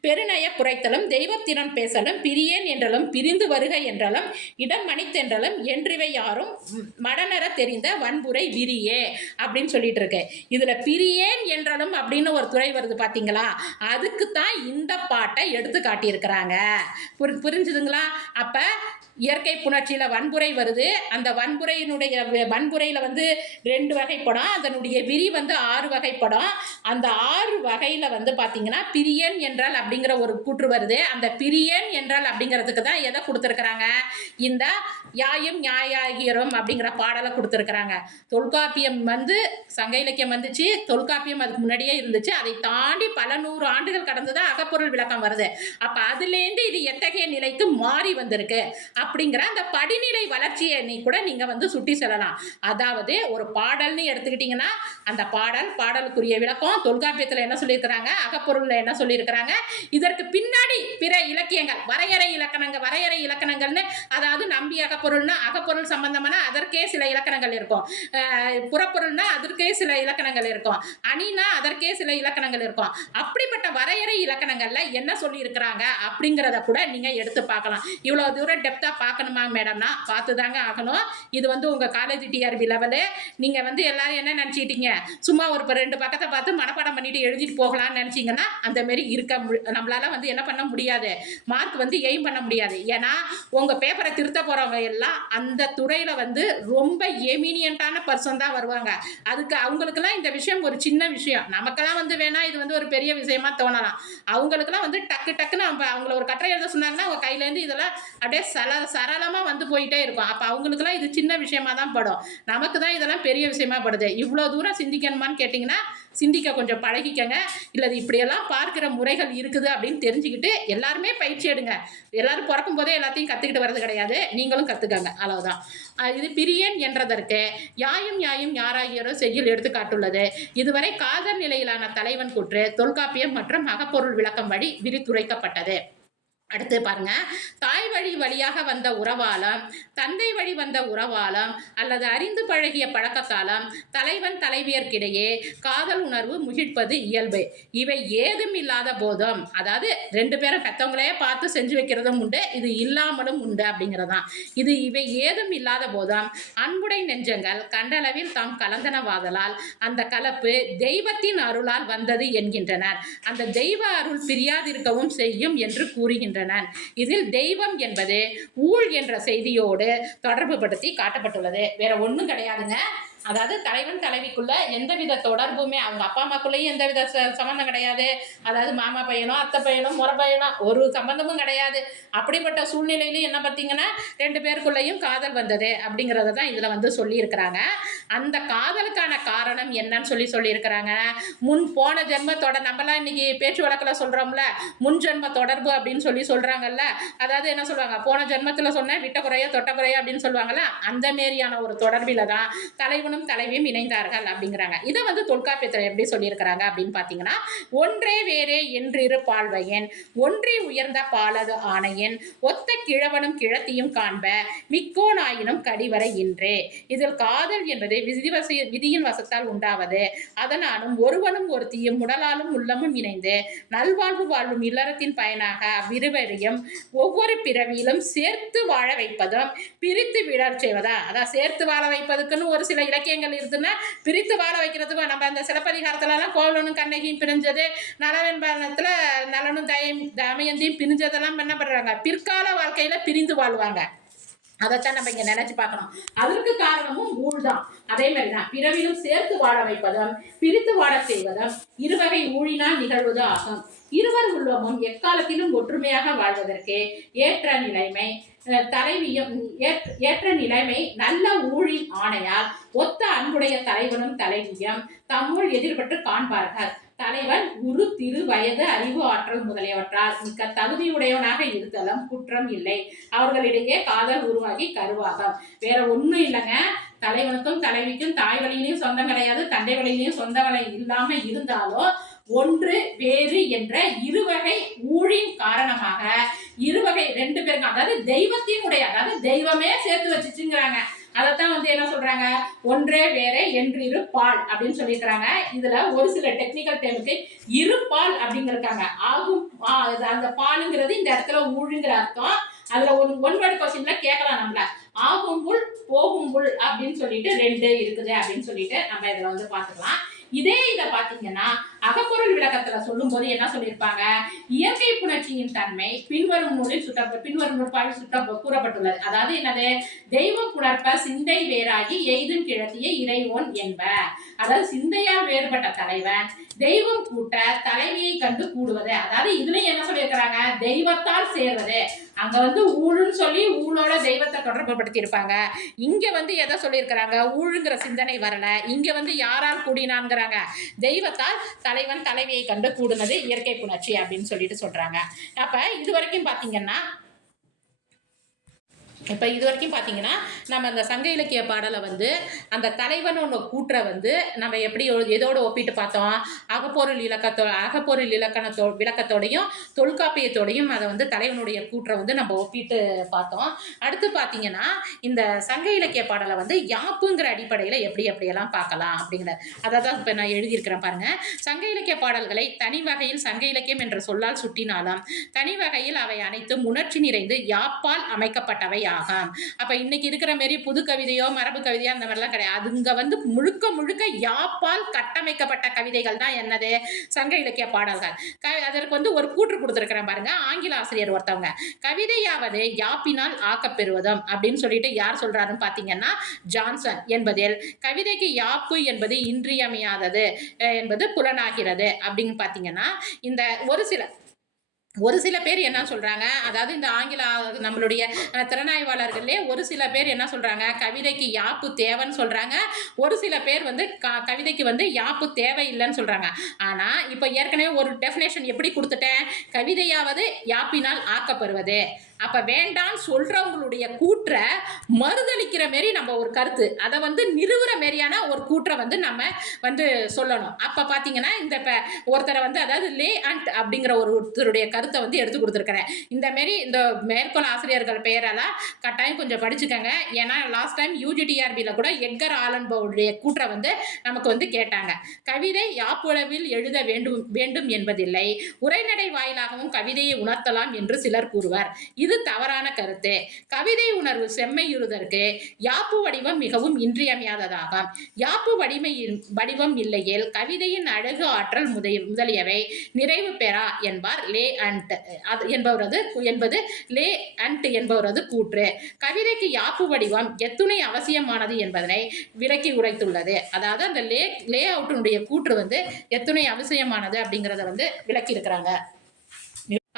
பெருநய குறைத்தலும், தெய்வத்திறன் பேசலும், பிரியேன் என்றலும், பிரிந்து வருக என்றலும், இடம் மணித்தென்றலும், என்றிவை யாரும் மடனர தெரிந்த வன்புரை விரியே அப்படின்னு சொல்லிட்டு இருக்கு. இதுல பிரியேன் என்றலும் அப்படின்னு ஒரு துறை வருது பாத்தீங்களா, அதுக்கு தான் இந்த பாட்டை எடுத்து காட்டியிருக்கிறாங்க. புரிஞ்சுதுங்களா? அப்ப இயற்கை புணர்ச்சியில வன்புரை வருது. அந்த வன்புரையில வந்து 2 வகைப்படும். அதனுடைய விரி வந்து 6 வகைப்படும். அந்த 6 வகையில வந்து பாத்தீங்கன்னா பிரியன் என்றால் அப்படிங்கிற ஒரு கூற்று வருது. அந்த பிரியன் என்றால் அப்படிங்கிறதுக்கு தான் எதை கொடுத்துருக்குறாங்க, இந்த யாயும் நியாயாகியரும் அப்படிங்கிற பாடலை கொடுத்துருக்குறாங்க. தொல்காப்பியம் வந்து சங்க இலக்கியம் வந்துச்சு, தொல்காப்பியம் அதுக்கு முன்னாடியே இருந்துச்சு. அதை தாண்டி பல 100 ஆண்டுகள் கடந்துதான் அகப்பொருள் விளக்கம் வருது. அப்ப அதுலேருந்து இது எத்தகைய நிலைக்கு மாறி வந்திருக்கு அப்படிங்கிற அந்த படிநிலை வளர்ச்சியை கூட நீங்க வந்து சுட்டி செல்லலாம். அதாவது ஒரு பாடல்னு எடுத்துக்கிட்டீங்கன்னா அந்த பாடலுக்குரிய விளக்கம் தொல்காப்பியத்தில் என்ன சொல்லியிருக்கிறாங்க, அகப்பொருள்ல என்ன சொல்லியிருக்கிறாங்க, இதற்கு பின்னாடி பிற இலக்கியங்கள் வரையறை இலக்கணங்கள்னு, அதாவது நம்பி அகப்பொருள்னா அகப்பொருள் சம்பந்தமான அதற்கே சில இலக்கணங்கள் இருக்கும், புறப்பொருள்னா அதற்கே சில இலக்கணங்கள் இருக்கும், அணினா அதற்கே சில இலக்கணங்கள் இருக்கும். அப்படிப்பட்ட வரையறை இலக்கணங்கள்ல என்ன சொல்லி இருக்கிறாங்க அப்படிங்கிறத கூட நீங்க எடுத்து பார்க்கலாம். இவ்வளவு தூரம் டெப்தா பார்க்கணுமா மேடம்னா பார்த்து தாங்க ஆகணும். இது வந்து உங்க காலேஜ் டிஆர்பி லெவலு. நீங்க வந்து எல்லாரும் என்ன நினைச்சிட்டீங்க, சும்மா ஒரு 2 பக்கத்தை பார்த்து மனப்பாடம் பண்ணிட்டு எழுதிட்டு போகலாம்னு நினைச்சீங்கன்னா அந்த மாதிரி நம்மளால வந்து என்ன பண்ண முடியாது, மார்க் வந்து எய்ம் பண்ண முடியாது. ஏன்னா உங்க பேப்பரை திருத்த போறவங்க எல்லாம் அந்த துறையில வந்து ரொம்ப எமினியன்டான பர்சன் தான் வருவாங்க. அதுக்கு அவங்களுக்கெல்லாம் இந்த விஷயம் ஒரு சின்ன விஷயம், நமக்கெல்லாம் வந்து வேணா இது வந்து ஒரு பெரிய விஷயமா தோணலாம். அவங்களுக்கெல்லாம் வந்து டக்குன்னு அவங்கள ஒரு கட்டுரை எழுத சொன்னாங்கன்னா அவங்க கையிலேருந்து இதெல்லாம் அப்படியே சரளமாக வந்து போயிட்டே இருக்கும். அப்போ அவங்களுக்குலாம் இது சின்ன விஷயமா தான் படும், நமக்கு தான் இதெல்லாம் பெரிய விஷயமா படுது. இவ்வளோ தூரம் சிந்திக்கணுமான்னு கேட்டிங்கன்னா சிந்திக்க கொஞ்சம் பழகிக்கங்க. இல்லை இப்படியெல்லாம் பார்க்குற முறைகள் இருக்குது அப்படின்னு தெரிஞ்சுக்கிட்டு எல்லாருமே பயிற்சி எடுங்க. எல்லாரும் பிறக்கும் போதே எல்லாத்தையும் கற்றுக்கிட்டு வர்றது கிடையாது, நீங்களும் கற்றுக்கங்க, அவ்வளவுதான். இது பிரியன் என்றதற்கு யாயும் யாராகியோரோ செய்யுள் எடுத்துக்காட்டுள்ளது. இதுவரை காதல் நிலையிலான தலைவன் கூற்று தொல்காப்பியம் மற்றும் அகப்பொருள் விளக்கம் வழி விரித்துரைக்கப்பட்டது. அடுத்து பாருங்க, தாய் வழியாக வந்த உறவாலம், தந்தை வழி வந்த உறவாலம் அல்லது அறிந்து பழகிய பழக்கத்தாலம் தலைவன் தலைவியர்க்கிடையே காதல் உணர்வு முகிழ்ப்பது இயல்பு. இவை ஏதும் இல்லாத போதும், அதாவது 2 பேரும் பெற்றவங்களே பார்த்து செஞ்சு வைக்கிறதும் உண்டு, இது இல்லாமலும் உண்டு அப்படிங்கிறதான். இவை ஏதும் இல்லாத போதும் அன்புடை நெஞ்சங்கள் கண்டளவில் தாம் கலந்தனவாதலால் அந்த கலப்பு தெய்வத்தின் அருளால் வந்தது என்கின்றனர். அந்த தெய்வ அருள் பிரியாதிருக்கவும் செய்யும் என்று கூறுகின்றனர். இதில் தெய்வம் என்பது ஊழ் என்ற செய்தியோடு தொடர்பு படுத்தி காட்டப்பட்டுள்ளது. வேற ஒன்றும் கிடையாதுங்க. அதாவது தலைவன் தலைவிக்குள்ள எந்தவித தொடர்புமே அவங்க அப்பா அம்மாக்குள்ளேயும் எந்தவித சம்மந்தம் கிடையாது. அதாவது மாமா பையனோ அத்தை பையனோ முறை பையனோ ஒரு சம்மந்தமும் கிடையாது. அப்படிப்பட்ட சூழ்நிலையிலும் என்ன பார்த்தீங்கன்னா 2 பேருக்குள்ளேயும் காதல் வந்தது அப்படிங்கிறத தான் இதில் வந்து சொல்லியிருக்கிறாங்க. அந்த காதலுக்கான காரணம் என்னன்னு சொல்லியிருக்கிறாங்க. முன் போன ஜென்மத்தோட நம்மலாம் இன்னைக்கு பேச்சு வழக்கில் சொல்கிறோம்ல முன் ஜென்ம தொடர்பு அப்படின்னு சொல்கிறாங்கல்ல. அதாவது என்ன சொல்லுவாங்க, போன ஜென்மத்தில் சொன்னேன் விட்ட குறைய தொட்ட குறைய அப்படின்னு சொல்லுவாங்கல்ல. அந்த மாரியான ஒரு தொடர்பில தான் தலைவனும் தலைவியும் இணைந்தார்கள் அப்படிங்கிறாங்க. இதை வந்து தொல்காப்பியத்தில் எப்படி சொல்லியிருக்கிறாங்க அப்படின்னு பார்த்தீங்கன்னா, ஒன்றே வேறே என்றிரு பால்வையன் ஒன்றி உயர்ந்த பாலது ஆணையன் ஒத்த கிழவனும் கிழத்தியும் காண்ப மிக்கோனாயினும் கடிவரை இன்றே. இதில் காதல் என்பது விதியின் வசத்தால் உண்டாவது. அதனாலும் ஒருவனும் ஒருத்தியும் உடலாலும் உள்ளமும் இணைந்து நல்வாழ்வு வாழும் இல்லறத்தின் பயனாக அவ்விருவரையும் ஒவ்வொரு பிறவியிலும் சேர்த்து வாழ வைப்பதும் பிரித்து விழச் செய்வதா. அதான் சேர்த்து வாழ வைப்பதுக்குன்னு ஒரு சில இலக்கியங்கள் இருக்குன்னா, பிரித்து வாழ வைக்கிறதுக்கு நம்ம அந்த சிலப்பதிகாரத்துலலாம் கோவலனும் கண்ணகியும் பிரிஞ்சது, நலவென்பனத்துல நலனும் தமயந்தியும் பிரிஞ்சதெல்லாம் என்ன பண்றாங்க, பிற்கால வாழ்க்கையில பிரிந்து வாழ்வாங்க. அதைத்தான் நம்ம இங்க நினைச்சு பார்க்கணும். அதற்கு காரணமும் ஊழ் தான். அதே மாதிரிதான் பிறவிலும் சேர்த்து வாழ வைப்பதும் பிரித்து வாழ செய்வதும் இருவகை ஊழினால் நிகழ்வது ஆகும். இருவர் உள்ளமும் எக்காலத்திலும் ஒற்றுமையாக வாழ்வதற்கு ஏற்ற நிலைமை தலைவியும் ஏற்ற நிலைமை நல்ல ஊழின் ஆணையால் ஒத்த அன்புடைய தலைவனும் தலைவியும் தம்முள் எதிர்பட்டு காண்பார்கள். தலைவன் உரு திரு வயது அறிவு ஆற்றல் முதலியவற்றால் மிக்க தகுதியுடையவனாக இருத்தலும் குற்றம் இல்லை. அவர்களிடையே காதல் உருவாகி கருவாகும். வேற ஒண்ணும் இல்லைங்க. தலைவனுக்கும் தலைவிக்கும் தாய் வழியிலையும் சொந்தம் கிடையாது, தந்தை வழியிலையும் சொந்த வழி இல்லாம இருந்தாலும் ஒன்று வேறு என்ற இருவகை ஊழின் காரணமாக இருவகை 2 பேருக்கு, அதாவது தெய்வத்தினுடைய, அதாவது தெய்வமே சேர்த்து வச்சுச்சுங்கிறாங்க. அதைத்தான் வந்து என்ன சொல்றாங்க, ஒன்றே வேற என்றிரு பால் அப்படின்னு சொல்லியிருக்கிறாங்க. இதுல ஒரு சில டெக்னிக்கல் டேமுக்கு இருபால் அப்படிங்கிறாங்க. ஆகும் அந்த பாலுங்கிறது இந்த இடத்துல ஊழுங்கிற அர்த்தம். அதுல ஒன் வேர்டு கொஸ்டின்ல கேட்கலாம் நம்மள. ஆகும் புல் போகும் புல் அப்படின்னு சொல்லிட்டு 2 இருக்குது அப்படின்னு சொல்லிட்டு நம்ம இதுல வந்து பாத்துக்கலாம். இதை பாத்தீங்கன்னா அகப்பொருள் விளக்கத்துல சொல்லும் போது என்ன சொல்லியிருப்பாங்க, இயற்கை புணர்ச்சியின் தன்மை பின்வரும் நூற்பாவில் கூறப்பட்டுள்ளது. அதாவது என்னது, தெய்வம் புணர்ப்ப சிந்தை வேறாகி எய்தும் கிழத்திய இறைவோன் என்ப. அதாவது சிந்தையால் வேறுபட்ட தலைவன் தெய்வம் கூட்ட தலைவியை கண்டு கூடுவது. அதாவது இதுலயும் என்ன சொல்லியிருக்கிறாங்க, தெய்வத்தால் சேர்வது. அங்க வந்து ஊழுன்னு சொல்லி ஊழோட தெய்வத்தை தொடர்பு படுத்தி இருப்பாங்க. இங்க வந்து எதை சொல்லியிருக்கிறாங்க, ஊழுங்கிற சிந்தனை வரல. இங்க வந்து யாரால் கூடினான்ங்கிறாங்க, தெய்வத்தால் தலைவன் தலைவியை கண்டு கூடுனது இயற்கை புணர்ச்சி அப்படின்னு சொல்லிட்டு சொல்றாங்க. அப்ப இது வரைக்கும் பாத்தீங்கன்னா நம்ம அந்த சங்க இலக்கிய பாடலை வந்து அந்த தலைவனோட கூற்றை வந்து நம்ம எப்படி எதோடு ஒப்பிட்டு பார்த்தோம், அகப்பொருள் விளக்கத்தோடையும் தொல்காப்பியத்தோடையும் அதை வந்து தலைவனுடைய கூற்றை வந்து நம்ம ஒப்பிட்டு பார்த்தோம். அடுத்து பார்த்தீங்கன்னா இந்த சங்க இலக்கிய பாடலை வந்து யாப்புங்கிற அடிப்படையில் எப்படியெல்லாம் பார்க்கலாம் அப்படிங்கிற அதை தான் இப்போ நான் எழுதியிருக்கிறேன் பாருங்க. சங்க இலக்கிய பாடல்களை தனி வகையில் சங்க இலக்கியம் என்ற சொல்லால் சுட்டினாலும் தனி வகையில் அவை அனைத்தும் உணர்ச்சி நிறைந்து யாப்பால் அமைக்கப்பட்டவை ஆகும். அப்ப இன்னைக்கு இருக்கிற மாரி புது கவிதையோ மரபு கவிதையோ அந்த மாதிரிலாம் கிடையாது. அதுங்க வந்து முழுக்க யாப்பால் கட்டமைக்கப்பட்ட கவிதைகள் தான் என்னது, சங்க இலக்கிய பாடல்கள். அதற்கு வந்து ஒரு கூற்று கொடுத்திருக்கிறேன் பாருங்க, ஆங்கில ஆசிரியர் ஒருத்தவங்க. கவிதையாவது யாப்பினால் ஆக்கப்பெறுவதும் அப்படின்னு சொல்லிட்டு யார் சொல்றாருன்னு பாத்தீங்கன்னா ஜான்சன் என்பதில் கவிதைக்கு யாப்பு என்பது இன்றியமையாதது என்பது புலனாகிறது அப்படின்னு பாத்தீங்கன்னா, இந்த ஒரு சில பேர் என்ன சொல்றாங்க, அதாவது இந்த ஆங்கில நம்மளுடைய திறனாய்வாளர்களே ஒரு சில பேர் என்ன சொல்றாங்க, கவிதைக்கு யாப்பு தேவைன்னு சொல்றாங்க. ஒரு சில பேர் வந்து கவிதைக்கு வந்து யாப்பு தேவையில்லைன்னு சொல்றாங்க. ஆனா இப்ப ஏற்கனவே ஒரு டெஃபினேஷன் எப்படி கொடுத்துட்டேன், கவிதையாவது யாப்பினால் ஆக்கப்படுவது. அப்ப வேண்டான்னு சொல்றவங்களுடைய கூற்றை மறுதளிக்கிற மாரி நம்ம ஒரு கருத்து, அதை வந்து நிறுவுற மாரியான ஒரு கூற்றை வந்து நம்ம வந்து சொல்லணும். அப்ப பாத்தீங்கன்னா இந்த ஒருத்தரை வந்து அதாவது லே அண்ட் அப்படிங்கிற ஒருத்தருடைய கருத்தை வந்து எடுத்து கொடுத்துருக்கிறேன். இந்த மாரி இந்த மேற்கோள் ஆசிரியர்கள் பெயரெல்லாம் கட்டாயம் கொஞ்சம் படிச்சுக்கோங்க. ஏன்னா லாஸ்ட் டைம் UGTRBல கூட எட்கர் ஆலன் பவுடைய கூற்றை வந்து நமக்கு வந்து கேட்டாங்க. கவிதை யாப்புளவில் எழுத வேண்டும் என்பதில்லை, உரைநடை வாயிலாகவும் கவிதையை உணர்த்தலாம் என்று சிலர் கூறுவர். இது இது தவறான கருத்து. கவிதை உணர்வு செம்மையுறுதற்கு யாப்பு வடிவம் மிகவும் இன்றியமையாததாகும். யாப்பு வடிவம் இல்லையேல் கவிதையின் அழகு ஆற்றல் முதலியவை நிறைவு பெறா என்பார் லே அண்ட் என்பவரது கூற்று. கவிதைக்கு யாப்பு வடிவம் எத்துணை அவசியமானது என்பதனை விளக்கி உரைத்துள்ளது. அதாவது அந்த லே அவுட்டினுடைய கூற்று எத்துணை அவசியமானது அப்படிங்கிறத விளக்கி இருக்கிறாங்க.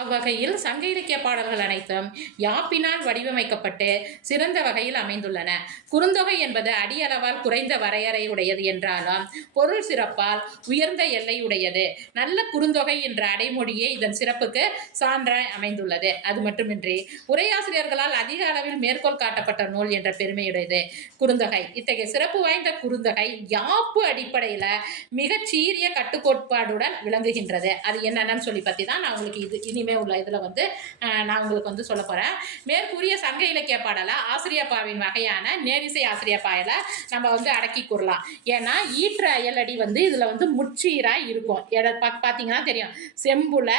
அவ்வகையில் சங்க இலக்கிய பாடல்கள் அனைத்தும் யாப்பினால் வடிவமைக்கப்பட்டு சிறந்த வகையில் அமைந்துள்ளன. குறுந்தொகை என்பது அடியளவால் குறைந்த வரையறை உடையது என்றாலும் பொருள் சிறப்பால் உயர்ந்த எல்லை உடையது. நல்ல குறுந்தொகை என்ற அடைமொழியே இதன் சிறப்புக்கு சான்றாய் அமைந்துள்ளது. அது மட்டுமின்றி உரையாசிரியர்களால் அதிக அளவில் மேற்கோள் காட்டப்பட்ட நூல் என்ற பெருமையுடையது குறுந்தொகை. இத்தகைய சிறப்பு வாய்ந்த குறுந்தொகை யாப்பு அடிப்படையில் மிகச் சீரிய கட்டுக்கோட்பாடுடன் விளங்குகின்றது. அது என்னன்னு சொல்லி பற்றி தான் நான் உங்களுக்கு இனிமே உள்ள இதில் நான் உங்களுக்கு சொல்ல போகிறேன். மேற்கூறிய சங்க இலக்கிய பாடலை ஆசிரியப்பாவின் வகையான நேரிசை ஆசிரியப்பாயில நம்ம அடக்கி கூறலாம். ஏன்னா ஈற்று அயலடி இதில் முச்சீராக இருக்கும். பார்த்தீங்கன்னா தெரியும், செம்புல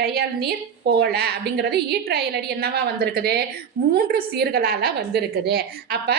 பெயல் நீர் போல அப்படிங்கிறது ஈற்று அயலடி என்னவா வந்திருக்குது, 3 சீர்களால் வந்திருக்குது. அப்போ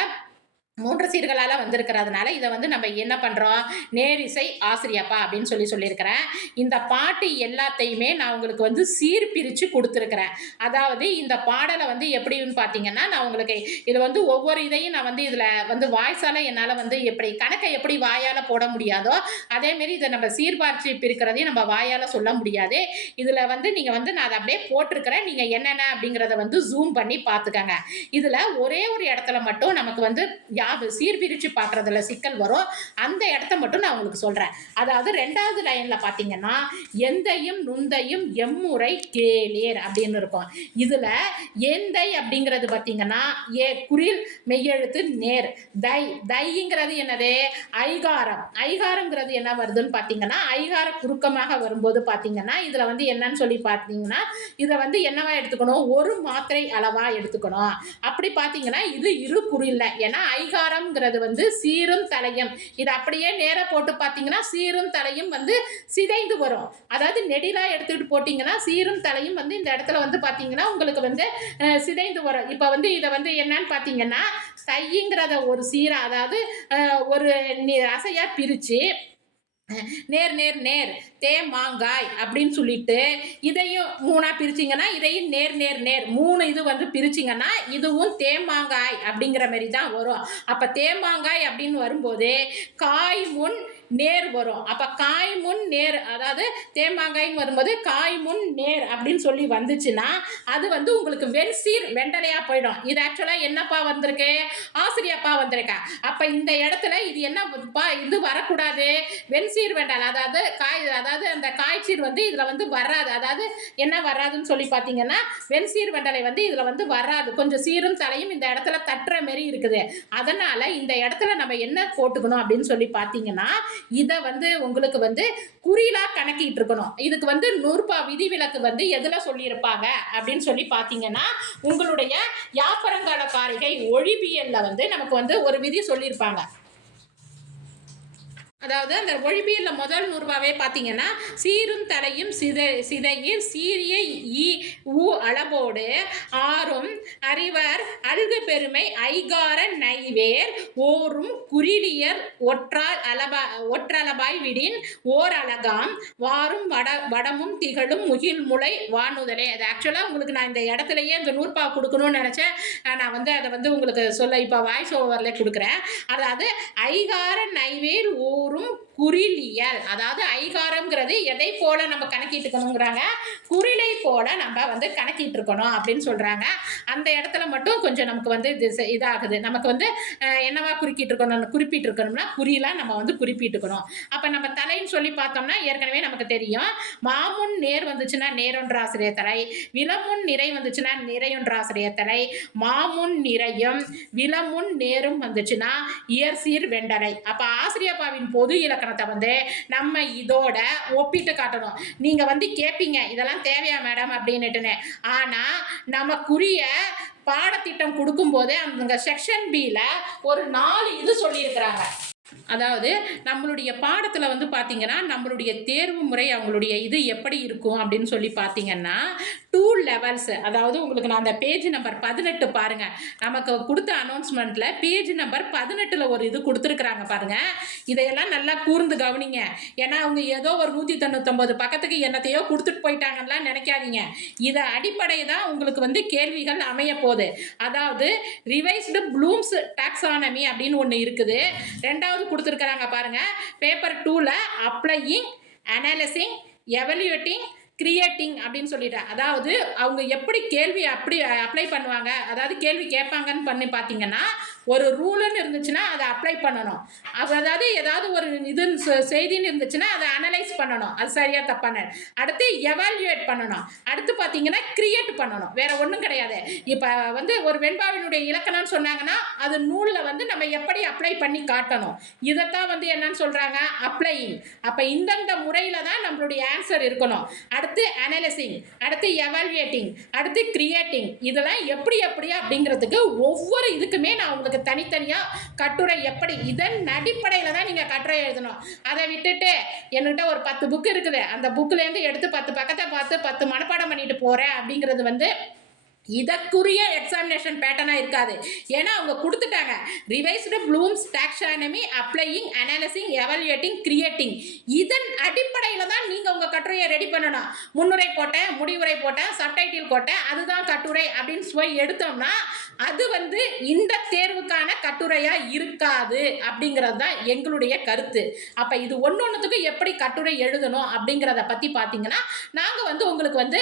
3 சீர்களால் வந்திருக்கிறதுனால இதை நம்ம என்ன பண்ணுறோம், நேரிசை ஆசிரியப்பா அப்படின்னு சொல்லியிருக்கிறேன். இந்த பாட்டு எல்லாத்தையுமே நான் உங்களுக்கு சீர் பிரித்து கொடுத்துருக்கிறேன். அதாவது இந்த பாடலை எப்படின்னு பார்த்தீங்கன்னா, நான் உங்களுக்கு இது ஒவ்வொரு இதையும் நான் இதில் வாய்ஸால் என்னால் எப்படி கணக்கை எப்படி வாயால் போட முடியாதோ அதேமாரி இதை நம்ம சீர்பார்த்து பிரிக்கிறதையும் நம்ம வாயால் சொல்ல முடியாது. இதில் நீங்கள் நான் அதை அப்படியே போட்டிருக்கிறேன். நீங்கள் என்னென்ன அப்படிங்கிறத ஜூம் பண்ணி பார்த்துக்கங்க. இதில் ஒரே ஒரு இடத்துல மட்டும் நமக்கு சீர்பிரிச்சு பார்க்கறதுல சிக்கல் வரும். அந்த இடத்த மட்டும் நான் உங்களுக்கு சொல்றேன். அதாவது 2வது லைன்ல பாத்தீங்கன்னா, எந்தையும் நுந்தையும் எம்முறை கேளீர் அப்படின்னு இருக்கும். இதுல எந்தை அப்படிங்கிறது பாத்தீங்கன்னா குறில் மெய்யெழுத்து நேர். தைங்கிறது என்னது, ஐகாரம். ஐகாரம்ங்கிறது என்ன வருதுன்னு பாத்தீங்கன்னா, ஐகார குறுக்கமாக வரும்போது பாத்தீங்கன்னா இதுல என்னன்னு சொல்லி பாத்தீங்கன்னா, இதை என்னவா எடுத்துக்கணும், ஒரு மாத்திரை அளவா எடுத்துக்கணும். அப்படி பாத்தீங்கன்னா இது இரு குறில்ல. ஏன்னா ஐகாரம்ங்கிறது சீரும் தலையும். இது அப்படியே நேர போட்டு பார்த்தீங்கன்னா சீரும் தலையும் சிதைந்து வரும். அதாவது நெடிலா எடுத்துக்கிட்டு போட்டிங்கன்னா சீரும் தலையும் இந்த இடத்துல பார்த்தீங்கன்னா உங்களுக்கு சிதைந்து வரும். இப்போ இதை என்னன்னு பார்த்தீங்கன்னா, தைங்கிறத ஒரு சீரா, அதாவது ஒரு அசையா பிரித்து நேர் நேர் நேர் தேமாங்காய் அப்படின்னு சொல்லிட்டு இதையும் 3ஆ பிரிச்சிங்கன்னா, இதையும் நேர் நேர் நேர் 3 இது பிரிச்சிங்கன்னா இதுவும் தேமாங்காய் அப்படிங்கிற மாதிரி தான் வரும். அப்போ தேமாங்காய் அப்படின்னு வரும்போது காய் முன் நேர் வரும். அப்போ காய் முன் நேர், அதாவது தேமாங்காய்ன்னு வரும்போது காய் முன் நேர் அப்படின்னு சொல்லி வந்துச்சுன்னா அது உங்களுக்கு வெண்சீர் வெண்டலையாக போயிடும். இது ஆக்சுவலாக என்னப்பா வந்திருக்கு, ஆசிரியப்பா வந்திருக்கா. அப்போ இந்த இடத்துல இது என்னப்பா இது வரக்கூடாது, வெண்சீர் வெண்டல், அதாவது அந்த காய்ச்சீர் இதில் வராது. அதாவது என்ன வராதுன்னு சொல்லி பார்த்தீங்கன்னா, வெண்சீர் வெண்டலை இதில் வராது. கொஞ்சம் சீரும் தலையும் இந்த இடத்துல தட்டுற மாரி இருக்குது. அதனால் இந்த இடத்துல நம்ம என்ன போட்டுக்கணும் அப்படின்னு சொல்லி பார்த்தீங்கன்னா, இதை உங்களுக்கு குறிலா கணக்கிட்டு இருக்கணும். இதுக்கு நூற்பா விதிவிலக்கு எதில் சொல்லியிருப்பாங்க அப்படின்னு சொல்லி பார்த்தீங்கன்னா, உங்களுடைய யாப்பரங்கால காரிகை ஒழிபியல்ல நமக்கு ஒரு விதி சொல்லியிருப்பாங்க. அதாவது அந்த ஒழிபியல்ல முதல் நூறுபாவே பார்த்தீங்கன்னா, சீரும் தலையும் சிதையில் சீரிய அளவோடு ஆறும் அறிவர் அல்கு பெருமை ஐகார நைவேர் ஓரும் குறிலியர் ஒற்றளபாய் விடின் ஓர் அழகாம் வாரும் வடமும் திகழும் முகில் முளை வானுதலே. அது ஆக்சுவலாக உங்களுக்கு நான் இந்த இடத்துலையே இந்த நூற்பா கொடுக்கணும்னு நினச்சேன். நான் அதை உங்களுக்கு சொல்ல இப்போ வாய்ஸ் ஓவரில் கொடுக்குறேன். அதாவது ஐகார நைவேர் ஓரும் குறிலியல், அதாவது ஐகாரம்ங்கிறது எதை போல நம்ம கணக்கிட்டுக்கணுங்கிறாங்க, குறிலை போல நம்ம கணக்கிட்டு இருக்கணும் அப்படின்னு சொல்றாங்க. அந்த இடத்துல மட்டும் கொஞ்சம் நமக்கு இதாகுது. நமக்கு என்னவா குறிப்பிட்டிருக்கணும்னா குறிலாம் நம்ம குறிப்பிட்டுக்கணும். அப்ப நம்ம தலைன்னு சொல்லி பார்த்தோம்னா ஏற்கனவே நமக்கு தெரியும், மாமுன் நேர் வந்துச்சுன்னா நேரொன்றாசிரியர் தலை, விலமுன் நிறை வந்துச்சுன்னா நிறையொன்றாசிரியர் தலை, மாமுன் நிறையும் விலமுன் நேரும் வந்துச்சுன்னா இயற்சீர் வெண்டலை. அப்ப ஆசிரியப்பாவின் பொது இலக்கணத்தை நம்ம இதோட ஒப்பிட்டு காட்டணும். நீங்க கேட்பீங்க இதெல்லாம் தேவையா மேடம் அப்படின்னுட்டுன்னு. ஆனா நமக்குரிய பாடத்திட்டம் கொடுக்கும் போது அந்த செக்ஷன் பில ஒரு 4 இது சொல்லியிருக்கிறாங்க. அதாவது நம்மளுடைய பாடத்துல வந்து பார்த்தீங்கன்னா, நம்மளுடைய தேர்வு முறை அவங்களுடைய இது எப்படி இருக்கும் அப்படின்னு சொல்லி பார்த்தீங்கன்னா, 2 லெவல்ஸ். அதாவது உங்களுக்கு நான் அந்த பேஜ் நம்பர் 18 பாருங்க. நமக்கு குடுத்த அனௌன்ஸ்மென்ட்ல பேஜ் நம்பர் 18ல ஒரு இது குடுத்துருக்காங்க பாருங்க. இதையெல்லாம் நல்லா கூர்ந்து கவனிங்க. ஏன்னா அவங்க ஏதோ ஒரு 199 பக்கத்துக்கு என்னத்தையோ குடுத்துட்டு போயிட்டாங்கன்னுலாம் நினைக்காதீங்க. இத அடிப்படை தான் உங்களுக்கு வந்து கேள்விகள் அமைய போகுது. அதாவது ரிவைஸ்டு ப்ளூம்ஸ் டாக்ஸானமி அப்படின்னு ஒண்ணு இருக்குது. 2வது கொடுத்துருக்காங்க பாருங்க. பேப்பர் 2ல அப்ளையிங், அனாலிசிங், எவல்யூட்டிங், கிரியேட்டிங் அப்படின்னு சொல்லிட்டு, அதாவது அவங்க எப்படி கேள்வி அப்படி அப்ளை பண்ணுவாங்க, அதாவது கேள்வி கேட்பாங்கன்னு பண்ணி பார்த்தீங்கன்னா, ஒரு ரூல்னு இருந்துச்சுன்னா அதை அப்ளை பண்ணணும். அதாவது ஏதாவது ஒரு இது செய்தின்னு இருந்துச்சுன்னா அதை அனலைஸ் பண்ணணும், அது சரியா தப்பான. அடுத்து எவால்யூவேட் பண்ணணும். அடுத்து பார்த்தீங்கன்னா கிரியேட் பண்ணணும். வேற ஒன்றும் கிடையாது. இப்போ வந்து ஒரு வெண்பாவினுடைய இலக்கணம்னு சொன்னாங்கன்னா அது நூலில் வந்து நம்ம எப்படி அப்ளை பண்ணி காட்டணும். இதைத்தான் வந்து என்னன்னு சொல்றாங்க, அப்ளையிங். அப்போ இந்தந்த முறையில் தான் நம்மளுடைய ஆன்சர் இருக்கணும். அடுத்து அனலைசிங், அடுத்து எவால்யூவேட்டிங், அடுத்து கிரியேட்டிங். இதெல்லாம் எப்படி அப்படிங்கிறதுக்கு ஒவ்வொரு இதுக்குமே நான் உங்களுக்கு தனித்தனியா கட்டுரை எப்படி இதன் அடிப்படையில் தான் நீங்க கட்டுரை எழுதணும். அதை விட்டுட்டு என்கிட்ட ஒரு 10 புக் இருக்குது, அந்த புக்ல இருந்து எடுத்து 10 பக்கத்தை பார்த்து 10 மனப்பாடம் பண்ணிட்டு போறேன் அப்படிங்கிறது வந்து இதற்குரிய எக்ஸாமினேஷன் பேட்டர்னாக இருக்காது. ஏன்னா அவங்க கொடுத்துட்டாங்க, revised blooms taxonomy, applying, analysing, evaluating, creating. இதன் அடிப்படையில் தான் நீங்கள் உங்கள் கட்டுரையை ரெடி பண்ணணும். முன்னுரை போட்டேன், முடிவுரை போட்டேன், சப்டைட்டில் போட்டேன், அதுதான் கட்டுரை அப்படின்னு போய் எடுத்தோம்னா அது வந்து இந்த தேர்வுக்கான கட்டுரையாக இருக்காது அப்படிங்கிறது தான் எங்களுடைய கருத்து. அப்போ இது ஒன்னொன்றுத்துக்கும் எப்படி கட்டுரை எழுதணும் அப்படிங்கிறத பற்றி பார்த்தீங்கன்னா, நாங்கள் வந்து உங்களுக்கு வந்து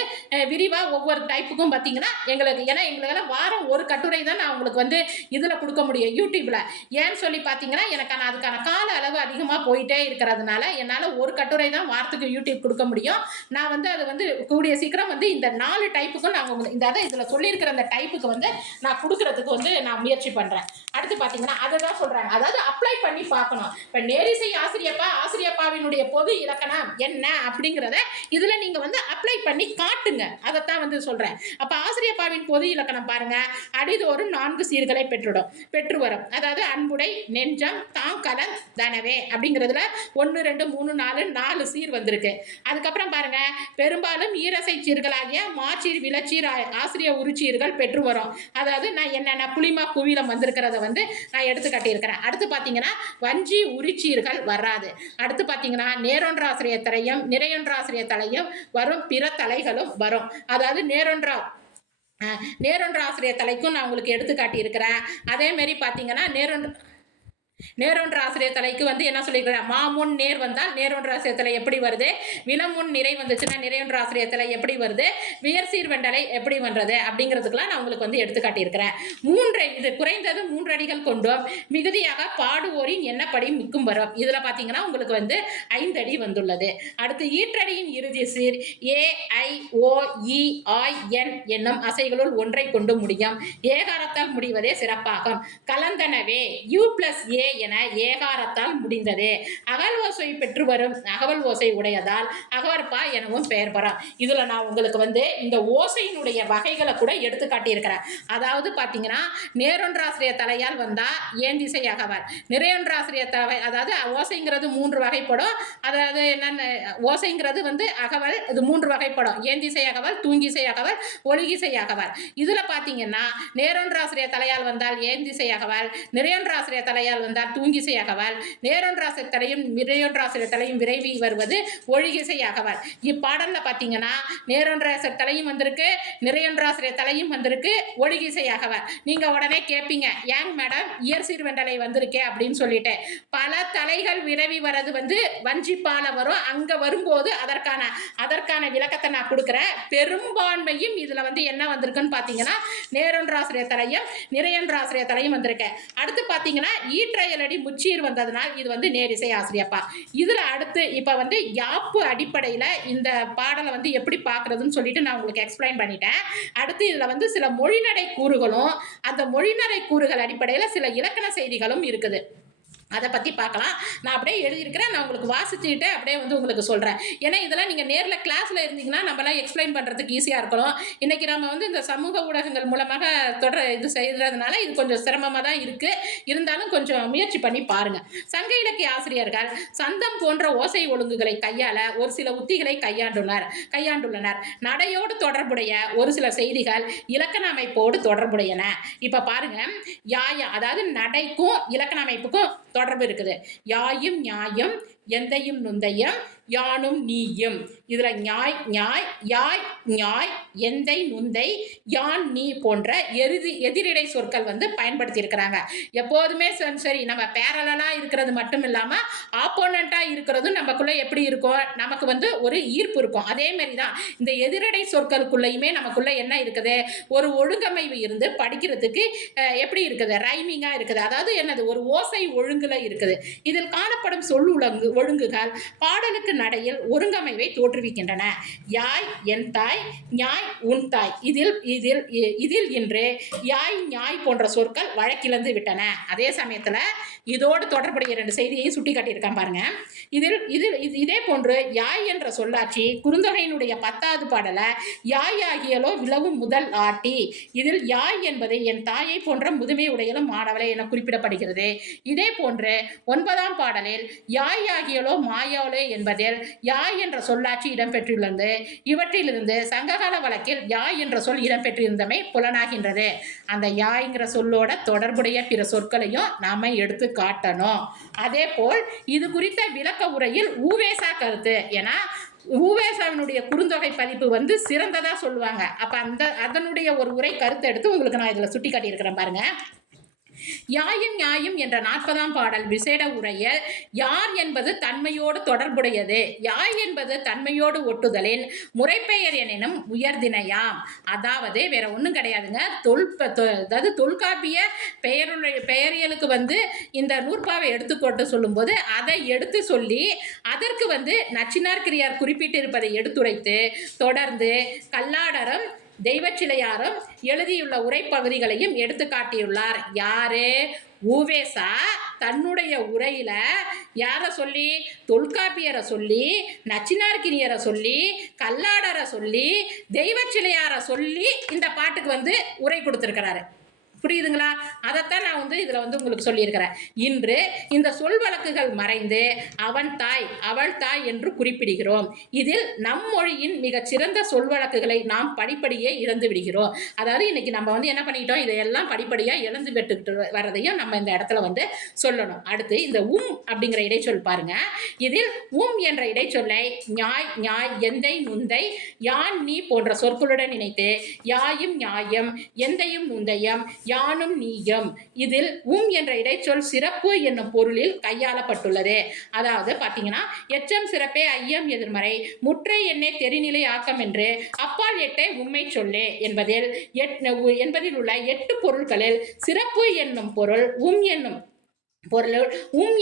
விரிவாக ஒவ்வொரு டைப்புக்கும் பார்த்தீங்கன்னா எங்களுக்கு, ஏன்னா எங்களுக்கெல்லாம் வாரம் ஒரு கட்டுரை தான் நான் உங்களுக்கு வந்து இதில் கொடுக்க முடியும் யூடியூப்பில். ஏன்னு சொல்லி பார்த்தீங்கன்னா எனக்கான அதுக்கான கால அளவு அதிகமாக போயிட்டே இருக்கிறதுனால என்னால் ஒரு கட்டுரை தான் வாரத்துக்கு யூடியூப் கொடுக்க முடியும். நான் வந்து அது வந்து கூடிய சீக்கிரம் வந்து இந்த 4 டைப்புக்கும் நாங்கள் இந்த இதில் சொல்லியிருக்கிற அந்த டைப்புக்கு வந்து நான் கொடுக்கறதுக்கு வந்து நான் முயற்சி பண்ணுறேன். அடுத்து பார்த்தீங்கன்னா அதை தான் சொல்கிறாங்க, அதாவது அப்ளை பண்ணி பார்க்கணும். இப்போ நேரிசை ஆசிரியப்பாவினுடைய பொது இலக்கணம் என்ன அப்படிங்கிறத இதில் நீங்கள் வந்து அப்ளை பண்ணி காட்டுங்க. அதைத்தான் வந்து சொல்கிறேன். அப்போ ஆசிரியப்பாவின் பொது இலக்கணம் பாருங்க, அடிதோறு 4 சீர்களை பெற்று வரும். அதாவது அன்புடை, நெஞ்சம், தாங்கலன், தனவே அப்படிங்கிறதுல 1 2 3 4 சீர் வந்திருக்கு. அதுக்கப்புறம் பாருங்க, பெரும்பாலும் ஈரசை சீர்களாகிய மாச்சீர், விளச்சீர், ஆசிரிய உருச்சீர்கள் பெற்று வரும். அதாவது நான் என்னென்ன புளிமா குவிலம் வந்திருக்கிறத வந்து நான் எடுத்து காட்டியிருக்கிறேன். அடுத்து பார்த்தீங்கன்னா வஞ்சி உரிச்சீர்கள் வராது. அடுத்து பார்த்தீங்கன்னா நேரொன்றாசிரிய தலையும் நிறையொன்றாசிரிய தலையும் வரும், பிற தலைகளும் வரும். அதாவது நேரொன்ற ஆசிரியர் தலைக்கும் நான் உங்களுக்கு எடுத்து காட்டியிருக்கிறேன். அதே மாதிரி பார்த்தீங்கன்னா நேரொன்ற ஆசிரியர் தலைக்கு வந்து என்ன சொல்லியிருக்கிறேன், மாமுன் நேர் வந்தால் நேரொன்ற ஆசிரியர் தலை எப்படி வருது, விலமுன் நிறை வந்துச்சுன்னா நிறையொன்ற ஆசிரியர் தலை எப்படி வருது, வியர்சீர் வெண்டலை எப்படி வந்தது அப்படிங்கிறதுக்கெல்லாம் நான் உங்களுக்கு வந்து எடுத்து காட்டியிருக்கிறேன். இது குறைந்தது 3 அடிகள் கொண்டும் மிகுதியாக பாடுவோரின் எண்ணப்படி மிக்கும் வரும். இதில் பார்த்தீங்கன்னா உங்களுக்கு வந்து 5 அடி வந்துள்ளது. அடுத்து ஈற்றடியின் இறுதி சீர் ஏ ஐ ஓ இ ஆய் என் என்னும் அசைகளுள் ஒன்றை கொண்டு முடியும். ஏகாரத்தால் முடிவதே சிறப்பாகும். கலந்தனவே U+A என ஏகாரத்தால் முடிந்தது. அகல் ஓசை பெற்று வரும் அகவல் ஓசை உடையதால் அகவற்பா எனவும் பெயர் பெறும். இதுல நான் உங்களுக்கு வந்து இந்த ஓசையினுடைய வகைகளை கூட எடுத்து காட்டியிருக்கிறேன். அதாவது பாத்தீங்கன்னா நேரொன்றாசிரியர் தலையால் வந்தா ஏந்திசை அகவல், நிறையொன்றாசிரியர் தலை, அதாவது ஓசைங்கிறது 3 வகைப்படும். அதாவது என்னென்ன ஓசைங்கிறது வந்து அகவல், இது 3 வகைப்படும். ஏந்திசை அகவல், தூங்கிசை அகவல், ஒழுகிசை அகவல். இதுல பாத்தீங்கன்னா நேரொன்றாசிரியர் தலையால் வந்தால் ஏந்திசை அகவல், நிறையொன்றாசிரியர் தலையால் வந்தால் தூங்கிசை அகவல், நேரொன்றாசிரியர் தலையும் நிறையொன்றாசிரியர் தலையும் விரைவி வருவது ஒழுகிசை அகவல். இப்பாடல்ல பாத்தீங்கன்னா நேரொன்றாசிரியர் தலையும் வந்திருக்கு, நிறையொன்றாசிரியர் தலையும் வந்திருக்கு, ஒழுகிசை அகவல். நீங்க உடனே கேட்பீங்க, ஏங் மேடம் இயற்சீர் வெண்டலை வந்திருக்கே அப்படின்னு சொல்லிட்டு. பல தலைகள் விரைவி வரது வந்து வஞ்சிப்பால வரும். அங்க வரும்போது அதற்கான விளக்கத்தை நான் கொடுக்குறேன். பெரும்பான்மையும் இதுல வந்து என்ன வந்திருக்குன்னு பாத்தீங்கன்னா நேரொன்றாசிரியர் தலையும் நிறையொன்றாசிரியர் தலையும் வந்திருக்கு. அடுத்து பாத்தீங்கன்னா ஈற்றையலடி முச்சீர் வந்ததுனால் இது வந்து நேரிசை ஆசிரியப்பா. இதுல அடுத்து இப்ப வந்து யாப்பு அடிப்படையில இந்த பாடலை வந்து எப்படி பார்க்கறதுன்னு சொல்லிட்டு நான் உங்களுக்கு எக்ஸ்பிளைன் பண்ணிட்டேன். அடுத்து இதுல வந்து சில மொழிநடை கூறுகளும் அந்த மொழிநடை கூறுகள் அடிப்படையில சில இலக்கண செய்திகளும் இருக்குது. அதை பற்றி பார்க்கலாம். நான் அப்படியே எழுதியிருக்கிறேன். நான் உங்களுக்கு வாசிச்சுக்கிட்டே அப்படியே வந்து உங்களுக்கு சொல்கிறேன். ஏன்னா இதெல்லாம் நீங்கள் நேரில் கிளாஸில் இருந்தீங்கன்னா நம்மளாம் எக்ஸ்பிளைன் பண்ணுறதுக்கு ஈஸியாக இருக்கணும். இன்றைக்கி நம்ம வந்து இந்த சமூக ஊடகங்கள் மூலமாக இது செய்கிறதுனால இது கொஞ்சம் சிரமமாக தான் இருக்குது. இருந்தாலும் கொஞ்சம் முயற்சி பண்ணி பாருங்கள். சங்க இலக்கிய ஆசிரியர்கள் சந்தம் போன்ற ஓசை ஒழுங்குகளை கையாள ஒரு சில உத்திகளை கையாண்டுள்ளனர். நடையோடு தொடர்புடைய ஒரு சில செய்திகள் இலக்கண அமைப்போடு தொடர்புடையன. இப்போ பாருங்க, யாயா அதாவது நடைக்கும் இலக்கண அமைப்புக்கும் தொடர்பு இருக்குது. யாயும் நியாயம், எந்தையும் நுந்தையம், யானும் நீயும். இதுல ஞாய் ஞாய், யாய் ஞாய், எந்தை நுந்தை, யான் நீ போன்ற எதிரிடை சொற்கள் வந்து பயன்படுத்தி இருக்கிறாங்க. எப்போதுமே சரி, நம்ம பேரலா இருக்கிறது மட்டும் இல்லாம ஆப்போனண்டா இருக்கிறதும் நமக்குள்ள எப்படி இருக்கும், நமக்கு வந்து ஒரு ஈர்ப்பு இருக்கும். அதே மாதிரி தான் இந்த எதிரிடை சொற்களுக்குள்ளேயுமே நமக்குள்ள என்ன இருக்குது, ஒரு ஒழுங்கமைவு இருந்து படிக்கிறதுக்கு எப்படி இருக்குது, ரைமிங்கா இருக்குது. அதாவது என்னது, ஒரு ஓசை ஒழுங்குல இருக்குது. இதில் காணப்படும் சொல் ஒழுங்குகள் பாடலுக்கு நடையில் ஒருங்கமைவை தோற்றுவிக்கின்றன. யாய் என் தாய், ஞாய் உன் தாய். இதில் இன்று யாய் ஞாய் போன்ற சொற்கள் வழக்கிழந்து விட்டன. அதே சமயத்தில் இதோடு தொடர்புடைய 2 செய்தியையும் சுட்டி காட்டியிருக்கான் பாருங்க. இதே போன்று யாய் என்ற சொல்லாட்சி குறுந்தொகையினுடைய 10வது பாடல யாய் ஆகியலோ விளவும் முதல் ஆட்டி. இதில் யாய் என்பது என் தாயை போன்ற முதுமை உடையலும் மாணவளை என குறிப்பிடப்படுகிறது. இதே போன்று 9ஆம் பாடலில் யாய் ஆகியலோ மாயோலே என்பதில் யாய் என்ற சொல்லாட்சி இடம்பெற்றுள்ளது. இவற்றிலிருந்து சங்ககால வழக்கில் யாய் என்ற சொல் இடம்பெற்றிருந்தமை புலனாகின்றது. அந்த யாய்ங்கிற சொல்லோட தொடர்புடைய பிற சொற்களையும் நாம எடுத்து காட்டணும். அதே போல் இது குறித்த விளக்க உரையில் ஊவேசா கருத்து, ஏன்னா ஊவேசாவினுடைய குறுந்தொகை பதிப்பு வந்து சிறந்ததா சொல்லுவாங்க. அப்ப அதனுடைய ஒரு உரை கருத்தை எடுத்து உங்களுக்கு நான் இதுல சுட்டி காட்டியிருக்கிறேன் பாருங்க. யாயும் நியாயம் என்ற 40ஆம் பாடல் விசேட உரையில் யார் என்பது தன்மையோடு தொடர்புடையது. யாய் என்பது தன்மையோடு ஒட்டுதலின் முறைப்பெயர் எனினும் உயர்தினையாம். அதாவது வேற ஒன்றும் கிடையாதுங்க. அதாவது தொல்காப்பிய பெயரியலுக்கு வந்து இந்த நூற்பாவை எடுத்துக்கொண்டு சொல்லும்போது அதை எடுத்து சொல்லி அதற்கு வந்து நச்சினார்கிரியார் குறிப்பிட்டிருப்பதை எடுத்துரைத்து தொடர்ந்து கல்லாடரும் தெய்வச்சிலையாரும் எழுதியுள்ள உரைப்பகுதிகளையும் எடுத்து காட்டியுள்ளார். யாரு? ஊவேசா தன்னுடைய உரையில யார சொல்லி, தொல்காப்பியரை சொல்லி, நச்சினார்கினியரை சொல்லி, கல்லாடரை சொல்லி, தெய்வச்சிலையார சொல்லி இந்த பாட்டுக்கு வந்து உரை கொடுத்திருக்கிறாரு. புரியுதுங்களா? அதைத்தான் நான் வந்து இதில் வந்து உங்களுக்கு சொல்லியிருக்கிறேன். இன்று இந்த சொல் வழக்குகள் மறைந்து அவன் தாய் அவள் தாய் என்று குறிப்பிடுகிறோம். இதில் நம் மொழியின் மிகச்சிறந்த சொல் வழக்குகளை நாம் படிப்படியே இழந்து விடுகிறோம். அதாவது இன்னைக்கு நம்ம வந்து என்ன பண்ணிட்டோம், இதையெல்லாம் படிப்படியாக இழந்து விட்டுக்கிட்டு வர்றதையும் நம்ம இந்த இடத்துல வந்து சொல்லணும். அடுத்து இந்த அப்படிங்கிற இடைச்சொல் பாருங்க. இதில் என்ற இடைச்சொல்லை ஞாய் ஞாய், எந்தை நுந்தை, யான் நீ போன்ற சொற்களுடன் இணைத்து யாயும் நியாயம், எந்தையும் நுந்தையம், யானும் நீயும். இதில் என்ற இடைச்சொல் சிறப்பு என்னும் பொருளில் கையாளப்பட்டுள்ளது. அதாவது பார்த்தீங்கன்னா எச்சம் சிறப்பே ஐயம் எதிர்மறை முற்றை எண்ணே தெரிநிலை ஆக்கம் என்று அப்பால் எட்டே உண்மை சொல்லே என்பதில் உள்ள 8 பொருட்களில் சிறப்பு என்னும் பொருள்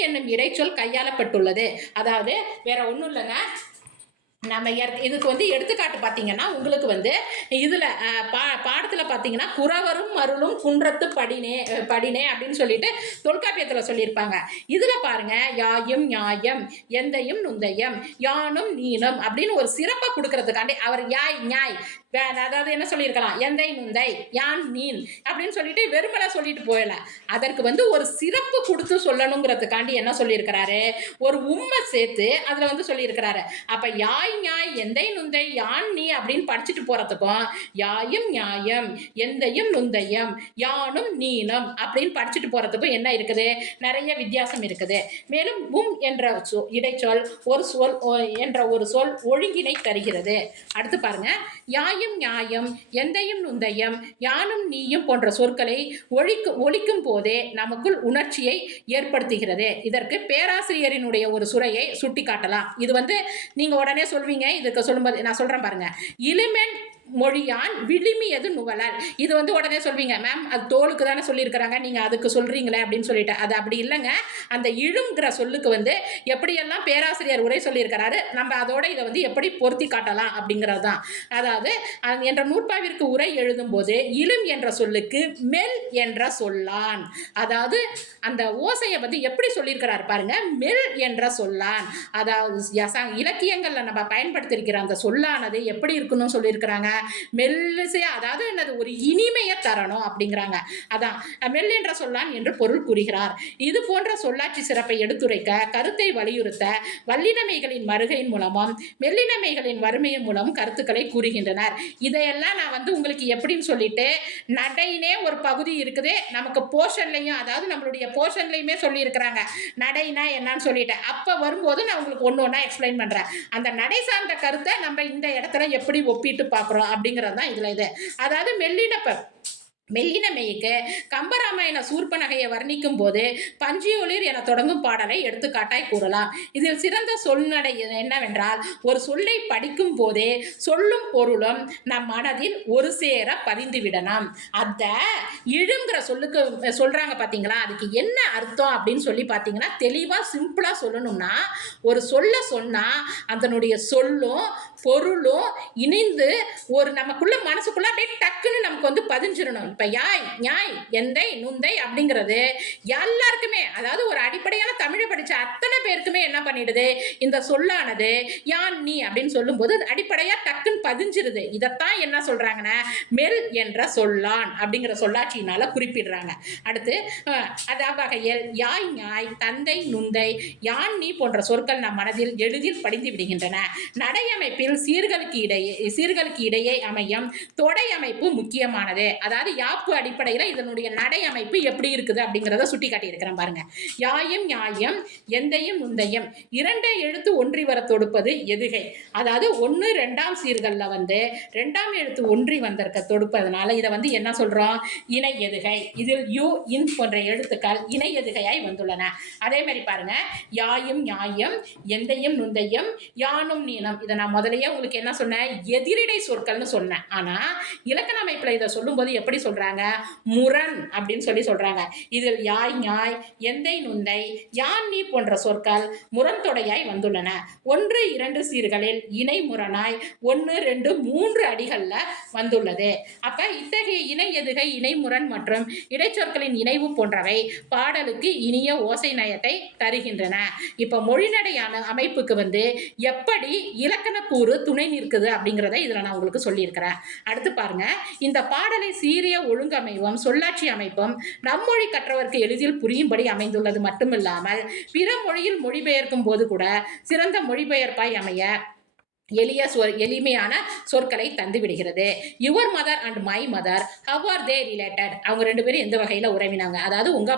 என்னும் இடைச்சொல் கையாளப்பட்டுள்ளது. அதாவது வேற ஒன்றும் இல்லைங்க. நம்ம இதுக்கு வந்து எடுத்துக்காட்டு பார்த்தீங்கன்னா உங்களுக்கு வந்து இதில் பாடத்தில் பார்த்தீங்கன்னா குறவரும் மருளும் குன்றத்து படினே அப்படின்னு சொல்லிட்டு தொல்காப்பியத்தில் சொல்லியிருப்பாங்க. இதில் பாருங்க யாயும் நியாயம், எந்தையும் நுந்தையம், யானும் நீனும் அப்படின்னு ஒரு சிறப்பை கொடுக்கறதுக்காண்டி அவர் யாய் ஞாய், அதாவது என்ன சொல்லியிருக்கலாம், எந்தை நுந்தை, யான் நீன் அப்படின்னு சொல்லிட்டு வெறுமலை சொல்லிட்டு போயிடல. அதற்கு வந்து ஒரு சிறப்பு கொடுத்து சொல்லணுங்கிறதுக்காண்டி என்ன சொல்லியிருக்கிறாரு, ஒரு உண்மை சேர்த்து அதில் வந்து சொல்லியிருக்கிறாரு. அப்போ யாய் ஞாய், எந்தை நுந்தை, யான் நீ அப்படின்னு படிச்சுட்டு போறதுக்கும் யாயும் நியாயம், எந்தையும் நுந்தையம், யானும் நீனும் அப்படின்னு படிச்சுட்டு போறதுக்கும் என்ன இருக்குது, நிறைய வித்தியாசம் இருக்குது. மேலும் என்ற இடைச்சொல் ஒரு சொல் ஒழுங்கினை தருகிறது. அடுத்து பாருங்க, யாயும் நியாயம், எந்தையும் நுந்தையம், யானும் நீயும் போன்ற சொற்களை ஒழிக்கும் போதே நமக்குள் உணர்ச்சியை ஏற்படுத்துகிறது. இதற்கு பேராசிரியரினுடைய ஒரு சுரையை சுட்டி காட்டலாம். இது வந்து நீங்க உடனே சொல்வீங்க, இதுக்கு சொல்லும்போது நான் சொல்றேன் பாருங்க. இலிமென் மொழியான் விளிமியது நுவலல். இது வந்து உடனே சொல்வீங்க, மேம் அது தோலுக்கு தானே சொல்லியிருக்கிறாங்க, நீங்கள் அதுக்கு சொல்கிறீங்களே அப்படின்னு சொல்லிட்டு. அது அப்படி இல்லைங்க. அந்த இழுங்கிற சொல்லுக்கு வந்து எப்படியெல்லாம் பேராசிரியர் உரை சொல்லியிருக்கிறாரு, நம்ம அதோட இதை வந்து எப்படி பொருத்தி காட்டலாம் அப்படிங்கிறது தான். அதாவது என்ற நூற்பாவிற்கு உரை எழுதும்போது இலும் என்ற சொல்லுக்கு மெல் என்ற சொல்லான். அதாவது அந்த ஓசையை வந்து எப்படி சொல்லியிருக்கிறார் பாருங்க, மெல் என்ற சொல்லான். அதாவது இலக்கியங்கள்ல நம்ம பயன்படுத்தியிருக்கிற அந்த சொல்லானது எப்படி இருக்கணும் சொல்லியிருக்கிறாங்க, மெல்லிசையா, அதாவது என்னது ஒரு இனிமையை தரணும் அப்படிங்கிறாங்க. அதான் மெல் என்ற சொல்லான் என்று பொருள் கூறுகிறார். இது போன்ற சொல்லாட்சி சிறப்பை எடுத்துரைக்க கருத்தை வலியுறுத்த வல்லினமைகளின் மறுகையின் மூலமும் மெல்லினமைகளின் வறுமையின் மூலம் கருத்துக்களை கூறுகின்றனர். இதையெல்லாம் நான் வந்து உங்களுக்கு எப்படின்னு சொல்லிட்டு நடைனே ஒரு பகுதி இருக்குது நமக்கு போர்ஷன்லையும், அதாவது நம்மளுடைய போர்ஷன்லையுமே சொல்லி இருக்கிறாங்க நடைனா என்னன்னு சொல்லிட்டு. அப்ப வரும்போது நான் உங்களுக்கு ஒன்று ஒன்றா எக்ஸ்பிளைன் பண்றேன். அந்த நடை சார்ந்த கருத்தை நம்ம இந்த இடத்துல எப்படி ஒப்பிட்டு பார்க்குறோம் அப்படிங்கிறது தான் இதுல இது. அதாவது மெல்லினமைக்கு கம்பராமாயண சூர்பனகையை வர்ணிக்கும் போது பஞ்சியொளிர் என தொடங்கும் பாடலை எடுத்துக்காட்டாய் கூறலாம். இதில் சிறந்த சொல்நடை என்னவென்றால், ஒரு சொல்லை படிக்கும் போதே சொல்லும் பொருளும் நம் மனதில் ஒரு சேர பதிந்துவிடலாம். அந்த இழுங்கிற சொல்லுக்கு சொல்றாங்க பார்த்தீங்களா, அதுக்கு என்ன அர்த்தம் அப்படின்னு சொல்லி பார்த்தீங்கன்னா, தெளிவாக சிம்பிளாக சொல்லணும்னா, ஒரு சொல்ல சொன்னால் அதனுடைய சொல்லும் பொருளும் இணைந்து ஒரு நமக்குள்ள மனசுக்குள்ள அப்படியே டக்குன்னு நமக்கு வந்து பதிஞ்சிடணும். இப்ப யாய் ஞாய் எந்தை நுந்தை அப்படிங்கிறது எல்லாருக்குமே, அதாவது ஒரு அடிப்படையான தமிழை படிச்ச அத்தனை பேருக்குமே என்ன பண்ணிடுது, இந்த சொல்லானது யான் நீ அப்படின்னு சொல்லும் போது அடிப்படையா டக்குன்னு பதிஞ்சிருது. இதைத்தான் என்ன சொல்றாங்கன்னா மெல் என்ற சொல்லான் அப்படிங்கிற சொல்லாட்சியினால குறிப்பிடுறாங்க. அடுத்து அவ்வகையில் யாய் ஞாய் தந்தை நுந்தை யான் நீ போன்ற சொற்கள் நம் மனதில் எளிதில் படிந்து விடுகின்றன. நடையமைப்பில் சீர்களுக்கு இடையே அமையும் தொடை அமைப்பு முக்கியமானது. அதாவது யாப்பு அடிப்படையில் இதனுடைய நடை அமைப்பு எப்படி இருக்குது அப்படிங்கிறத சுட்டி காட்டி இருக்கிறேன் பாருங்க. யாயும் ஞாயம் எந்தையும் நுந்தையும் இரண்டே எழுத்து ஒன்றி வர தொடுப்பது எதுகை. அதாவது 1 2ஆம் சீர்கள்ல வந்து 2ஆம் எழுத்து ஒன்றி வந்திருக்க தொடுப்பதனால இதை வந்து என்ன சொல்றோம், இணை எதுகை. இதில் யூ இன் போன்ற எழுத்துக்கள் இணை எதுகையாய் வந்துள்ளன. அதே மாதிரி பாருங்க, யாயும் ஞாயம் எந்தையும் நுந்தையும் யானும் நீனம். இதை நான் முதலையே உங்களுக்கு என்ன சொன்னேன், எதிரிடை சொற்கள்னு சொன்னேன். ஆனா இலக்கண அமைப்புல இதை சொல்லும்போது எப்படி சொல்றாங்க, முரண் அப்படின்னு சொல்றாங்க. இதில் யாய் ஞாய் எந்தை நுந்தை யான் நீ போன்ற சொற்கள் முரண் தொடையாய் வந்துள்ளன. 1 2 சீர்களில் இணை முரணாய் 1 2 3 அடிகள்ல வந்துள்ளது. அப்ப இத்தகைய இணை எதுகை இணை முரண் மற்றும் இடைச்சொற்களின் இணைவு போன்றவை பாடலுக்கு இனிய ஓசை நயத்தை தருகின்றன. இப்ப மொழிநடையான அமைப்புக்கு வந்து எப்படி இலக்கண கூறு துணை நிற்குது அப்படிங்கிறத இதுல நான் உங்களுக்கு சொல்லியிருக்கிறேன். அடுத்து பாருங்க, இந்த பாடலை சீரிய ஒழுங்கமைவும் சொல்லாட்சி அமைப்பும் நம்மொழி கற்றவருக்கு எளிதில் புரியும்படி அமைந்துள்ளது மட்டுமில்லாமல் பிற மொழியில் மொழிபெயர்க்கும் போது கூட சிறந்த மொழிபெயர்ப்பாய் அமைய எளிமையான சொற்களை தந்து விடுகிறது. Your mother and my mother how are they related. அவங்க 2 பேரும் எந்த வகையில் உறவினாங்க, அதாவது உங்க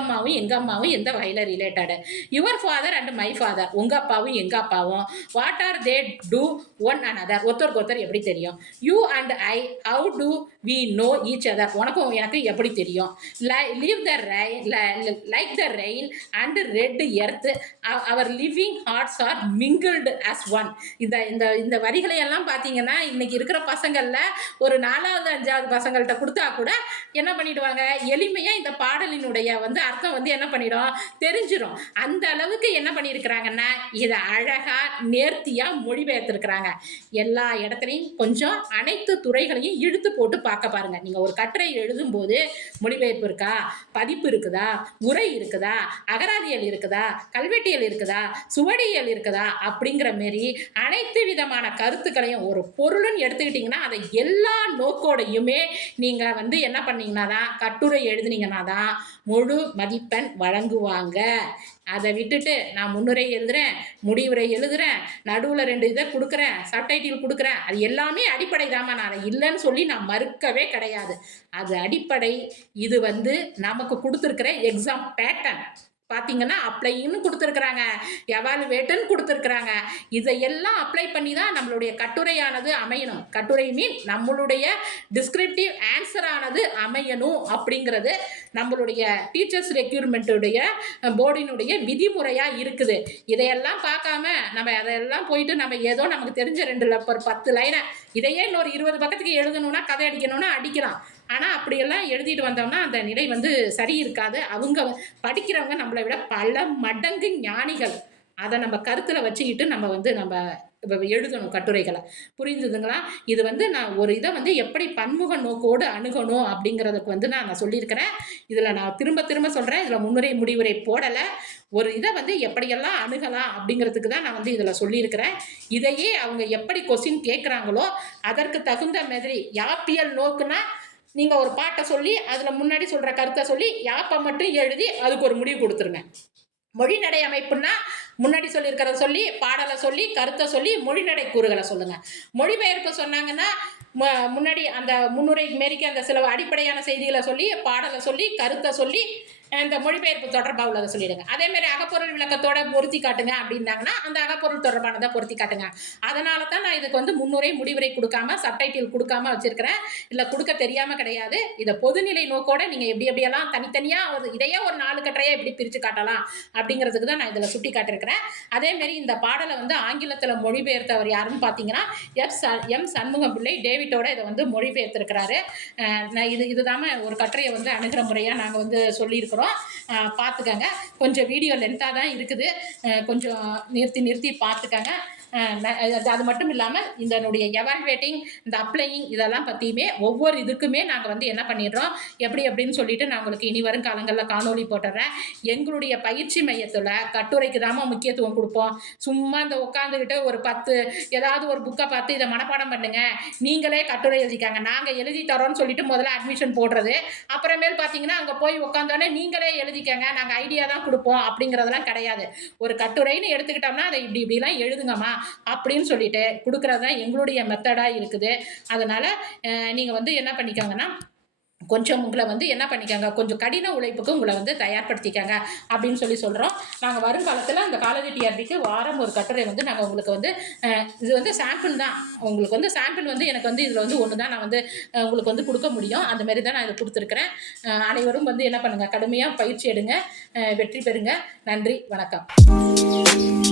அம்மாவும் எங்க அம்மாவும் எந்த வகையில் related. Your father and my father, உங்க அப்பாவும் எங்க அப்பாவும் what are they to one another, ஒருத்தருக்கு ஒருத்தர் எப்படி தெரியும். You and I how do we know each other, உனக்கும் எனக்கு எப்படி தெரியும். Live the rain like the rain and red earth our living hearts are mingled as one. இந்த வரிகளை எல்லாம் பார்த்தீங்கன்னா இன்னைக்கு இருக்கிற பசங்கள்ல ஒரு 4வது 5வது பசங்கள்கிட்ட கொடுத்தா கூட என்ன பண்ணிடுவாங்க, எளிமையா இந்த பாடலினுடைய வந்து அர்த்தம் வந்து என்ன பண்ணிடும், தெரிஞ்சிடும். அந்த அளவுக்கு என்ன பண்ணியிருக்கிறாங்கன்னா இதை அழகா நேர்த்தியா மொழிபெயர்த்திருக்கிறாங்க. எல்லா இடத்துலையும் கொஞ்சம் அனைத்து துறைகளையும் இழுத்து போட்டு பார்க்க பாருங்க. நீங்க ஒரு கட்டுரை எழுதும் போது மொழிபெயர்ப்பு இருக்கா, பதிப்பு இருக்குதா, உரை இருக்குதா, அகராதியல் இருக்குதா, கல்வெட்டியல் இருக்குதா, சுவடியல் இருக்குதா அப்படிங்கிற மாரி அனைத்து விதமான கருத்துக்களையும் ஒரு பொருள்னு எடுத்துக்கிட்டீங்கன்னா அதை எல்லா நோக்கோடையுமே நீங்க வந்து என்ன பண்ணீங்கன்னா தான், கட்டுரை எழுதுனீங்கன்னா தான் முழு மதிப்பெண் வழங்குவாங்க. அதை விட்டுட்டு நான் முன்னுரை எழுதுறேன், முடிவுரை எழுதுறேன், நடுவில் 2 இதை கொடுக்குறேன், சப்டைட்டில் கொடுக்குறேன், அது எல்லாமே அடிப்படை தாமா, நான் அதை இல்லைன்னு சொல்லி நான் மறுக்கவே கிடையாது. அது அடிப்படை. இது வந்து நமக்கு கொடுத்துருக்கிற எக்ஸாம் பேட்டர்ன் பார்த்தீங்கன்னா அப்ளைன்னு கொடுத்துருக்குறாங்க, எவாலுவேட்டுன்னு கொடுத்துருக்குறாங்க. இதையெல்லாம் அப்ளை பண்ணி தான் நம்மளுடைய கட்டுரையானது அமையணும். கட்டுரை மீன் நம்மளுடைய டிஸ்கிரிப்டிவ் ஆன்சரானது அமையணும் அப்படிங்கிறது நம்மளுடைய டீச்சர்ஸ் ரெக்யூர்மெண்ட்டுடைய போர்டினுடைய விதிமுறையாக இருக்குது. இதையெல்லாம் பார்க்காம நம்ம அதையெல்லாம் போயிட்டு நம்ம ஏதோ நமக்கு தெரிஞ்ச 10 லைனை இதையே இன்னொரு 20 பக்கத்துக்கு எழுதணும்னா, கதை அடிக்கணும்னா அடிக்கலாம். ஆனால் அப்படியெல்லாம் எழுதிட்டு வந்தோம்னா அந்த நிலை வந்து சரி இருக்காது. அவங்க படிக்கிறவங்க நம்மளை விட பல மடங்கு ஞானிகள், அதை நம்ம கருத்தில் வச்சுக்கிட்டு நம்ம வந்து நம்ம எழுதணும் கட்டுரைகளை. புரிஞ்சுதுங்களா? இது வந்து நான் ஒரு இதை வந்து எப்படி பன்முக நோக்கோடு அணுகணும் அப்படிங்கிறதுக்கு வந்து நான் சொல்லியிருக்கிறேன். இதில் நான் திரும்ப திரும்ப சொல்கிறேன், இதில் முன்னுரை முடிவுரை போடலை. ஒரு இதை வந்து எப்படியெல்லாம் அணுகலாம் அப்படிங்கிறதுக்கு தான் நான் வந்து இதில் சொல்லியிருக்கிறேன். இதையே அவங்க எப்படி கொஸ்டின் கேட்குறாங்களோ அதற்கு தகுந்த மாதிரி யாப்பியல் நோக்குனா நீங்கள் ஒரு பாட்டை சொல்லி அதில் முன்னாடி சொல்கிற கருத்தை சொல்லி யாப்பை மட்டும் எழுதி அதுக்கு ஒரு முடிவு கொடுத்துருங்க. மொழிநடை அமைப்புன்னா முன்னாடி சொல்லியிருக்கிறத சொல்லி பாடலை சொல்லி கருத்தை சொல்லி மொழிநடை கூறுகளை சொல்லுங்கள். மொழிபெயர்ப்பு சொன்னாங்கன்னா முன்னாடி அந்த முன்னுரை மேரிக்கு அந்த சில அடிப்படையான செய்திகளை சொல்லி பாடலை சொல்லி கருத்தை சொல்லி இந்த மொழிபெயர்ப்பு தொடர்பாக உள்ளதை சொல்லிடுங்க. அதேமாதிரி அகப்பொருள் விளக்கத்தோட பொருத்தி காட்டுங்க அப்படின்னாங்கன்னா அந்த அகப்பொருள் தொடர்பானதை பொருத்தி காட்டுங்க. அதனால தான் நான் இதுக்கு வந்து முன்னுரை முடிவுரை கொடுக்காம சப்டைட்டில் கொடுக்காம வச்சிருக்கிறேன். இல்லை கொடுக்க தெரியாமல் கிடையாது. இதை பொதுநிலை நோக்கோட நீங்கள் எப்படியெல்லாம் தனித்தனியாக ஒரு இதையே ஒரு 4 கட்டுரையாக எப்படி பிரித்து காட்டலாம் அப்படிங்கிறதுக்கு தான் நான் இதில் சுட்டி காட்டியிருக்கிறேன். அதேமாரி இந்த பாடலை வந்து ஆங்கிலத்தில் மொழிபெயர்த்தவர் யாருன்னு பார்த்தீங்கன்னா எம் சண்முகம் பிள்ளை டேவிட்டோட இதை வந்து மொழிபெயர்த்திருக்கிறாரு. இதுதான் ஒரு கட்டுரையை வந்து அணுகிற முறையாக நாங்கள் வந்து சொல்லியிருக்கிறோம். பார்த்துக்கங்க. கொஞ்சம் வீடியோ லென்த்தாக தான் இருக்குது, கொஞ்சம் நிறுத்தி பார்த்துக்கங்க. அது மட்டும் இல்லாமல் இதனுடைய எவால்வேட்டிங் இந்த அப்ளையிங் இதெல்லாம் பற்றியுமே ஒவ்வொரு இதுக்குமே நாங்கள் வந்து என்ன பண்ணிடுறோம் அப்படின்னு சொல்லிட்டு நான் உங்களுக்கு இனி வரும் காலங்களில் காணொலி போட்டுறேன். எங்களுடைய பயிற்சி மையத்தில் கட்டுரைக்கு தான் முக்கியத்துவம் கொடுப்போம். சும்மா இந்த உட்காந்துக்கிட்டு ஒரு 10 ஏதாவது ஒரு புக்கை பார்த்து இதை மனப்பாடம் பண்ணுங்க, நீங்களே கட்டுரை எழுதிக்காங்க, நாங்கள் எழுதி தரோன்னு சொல்லிட்டு முதல்ல அட்மிஷன் போடுறது. அப்புறமேல் பார்த்தீங்கன்னா அங்கே போய் உட்காந்தோடனே நீங்களே எழுதிக்கங்க, நாங்கள் ஐடியா தான் கொடுப்போம் அப்படிங்கிறதெல்லாம் கிடையாது. ஒரு கட்டுரைன்னு எடுத்துக்கிட்டோம்னா அதை இப்படிலாம் எழுதுங்கம்மா அப்படின்னு சொல்லிட்டு கொடுக்கறது தான் எங்களுடைய மெத்தடாக இருக்குது. அதனால் நீங்கள் வந்து என்ன பண்ணிக்கோங்கன்னா கொஞ்சம் உங்களை வந்து என்ன பண்ணிக்கோங்க, கொஞ்சம் கடின உழைப்புக்கு உங்களை வந்து தயார்படுத்திக்கங்க அப்படின்னு சொல்கிறோம். நாங்கள் வருங்காலத்தில் அந்த காலேஜ் டிஆர்பிக்கு வாரம் ஒரு கட்டுரை வந்து நாங்கள் உங்களுக்கு வந்து இது வந்து சாம்பிள் தான். உங்களுக்கு வந்து சாம்பிள் வந்து எனக்கு வந்து இதில் வந்து ஒன்று தான் நான் வந்து உங்களுக்கு வந்து கொடுக்க முடியும். அந்த மாதிரி தான் நான் இதை கொடுத்துருக்குறேன். அனைவரும் வந்து என்ன பண்ணுங்கள், கடுமையாக பயிற்சி எடுங்க, வெற்றி பெறுங்க. நன்றி, வணக்கம்.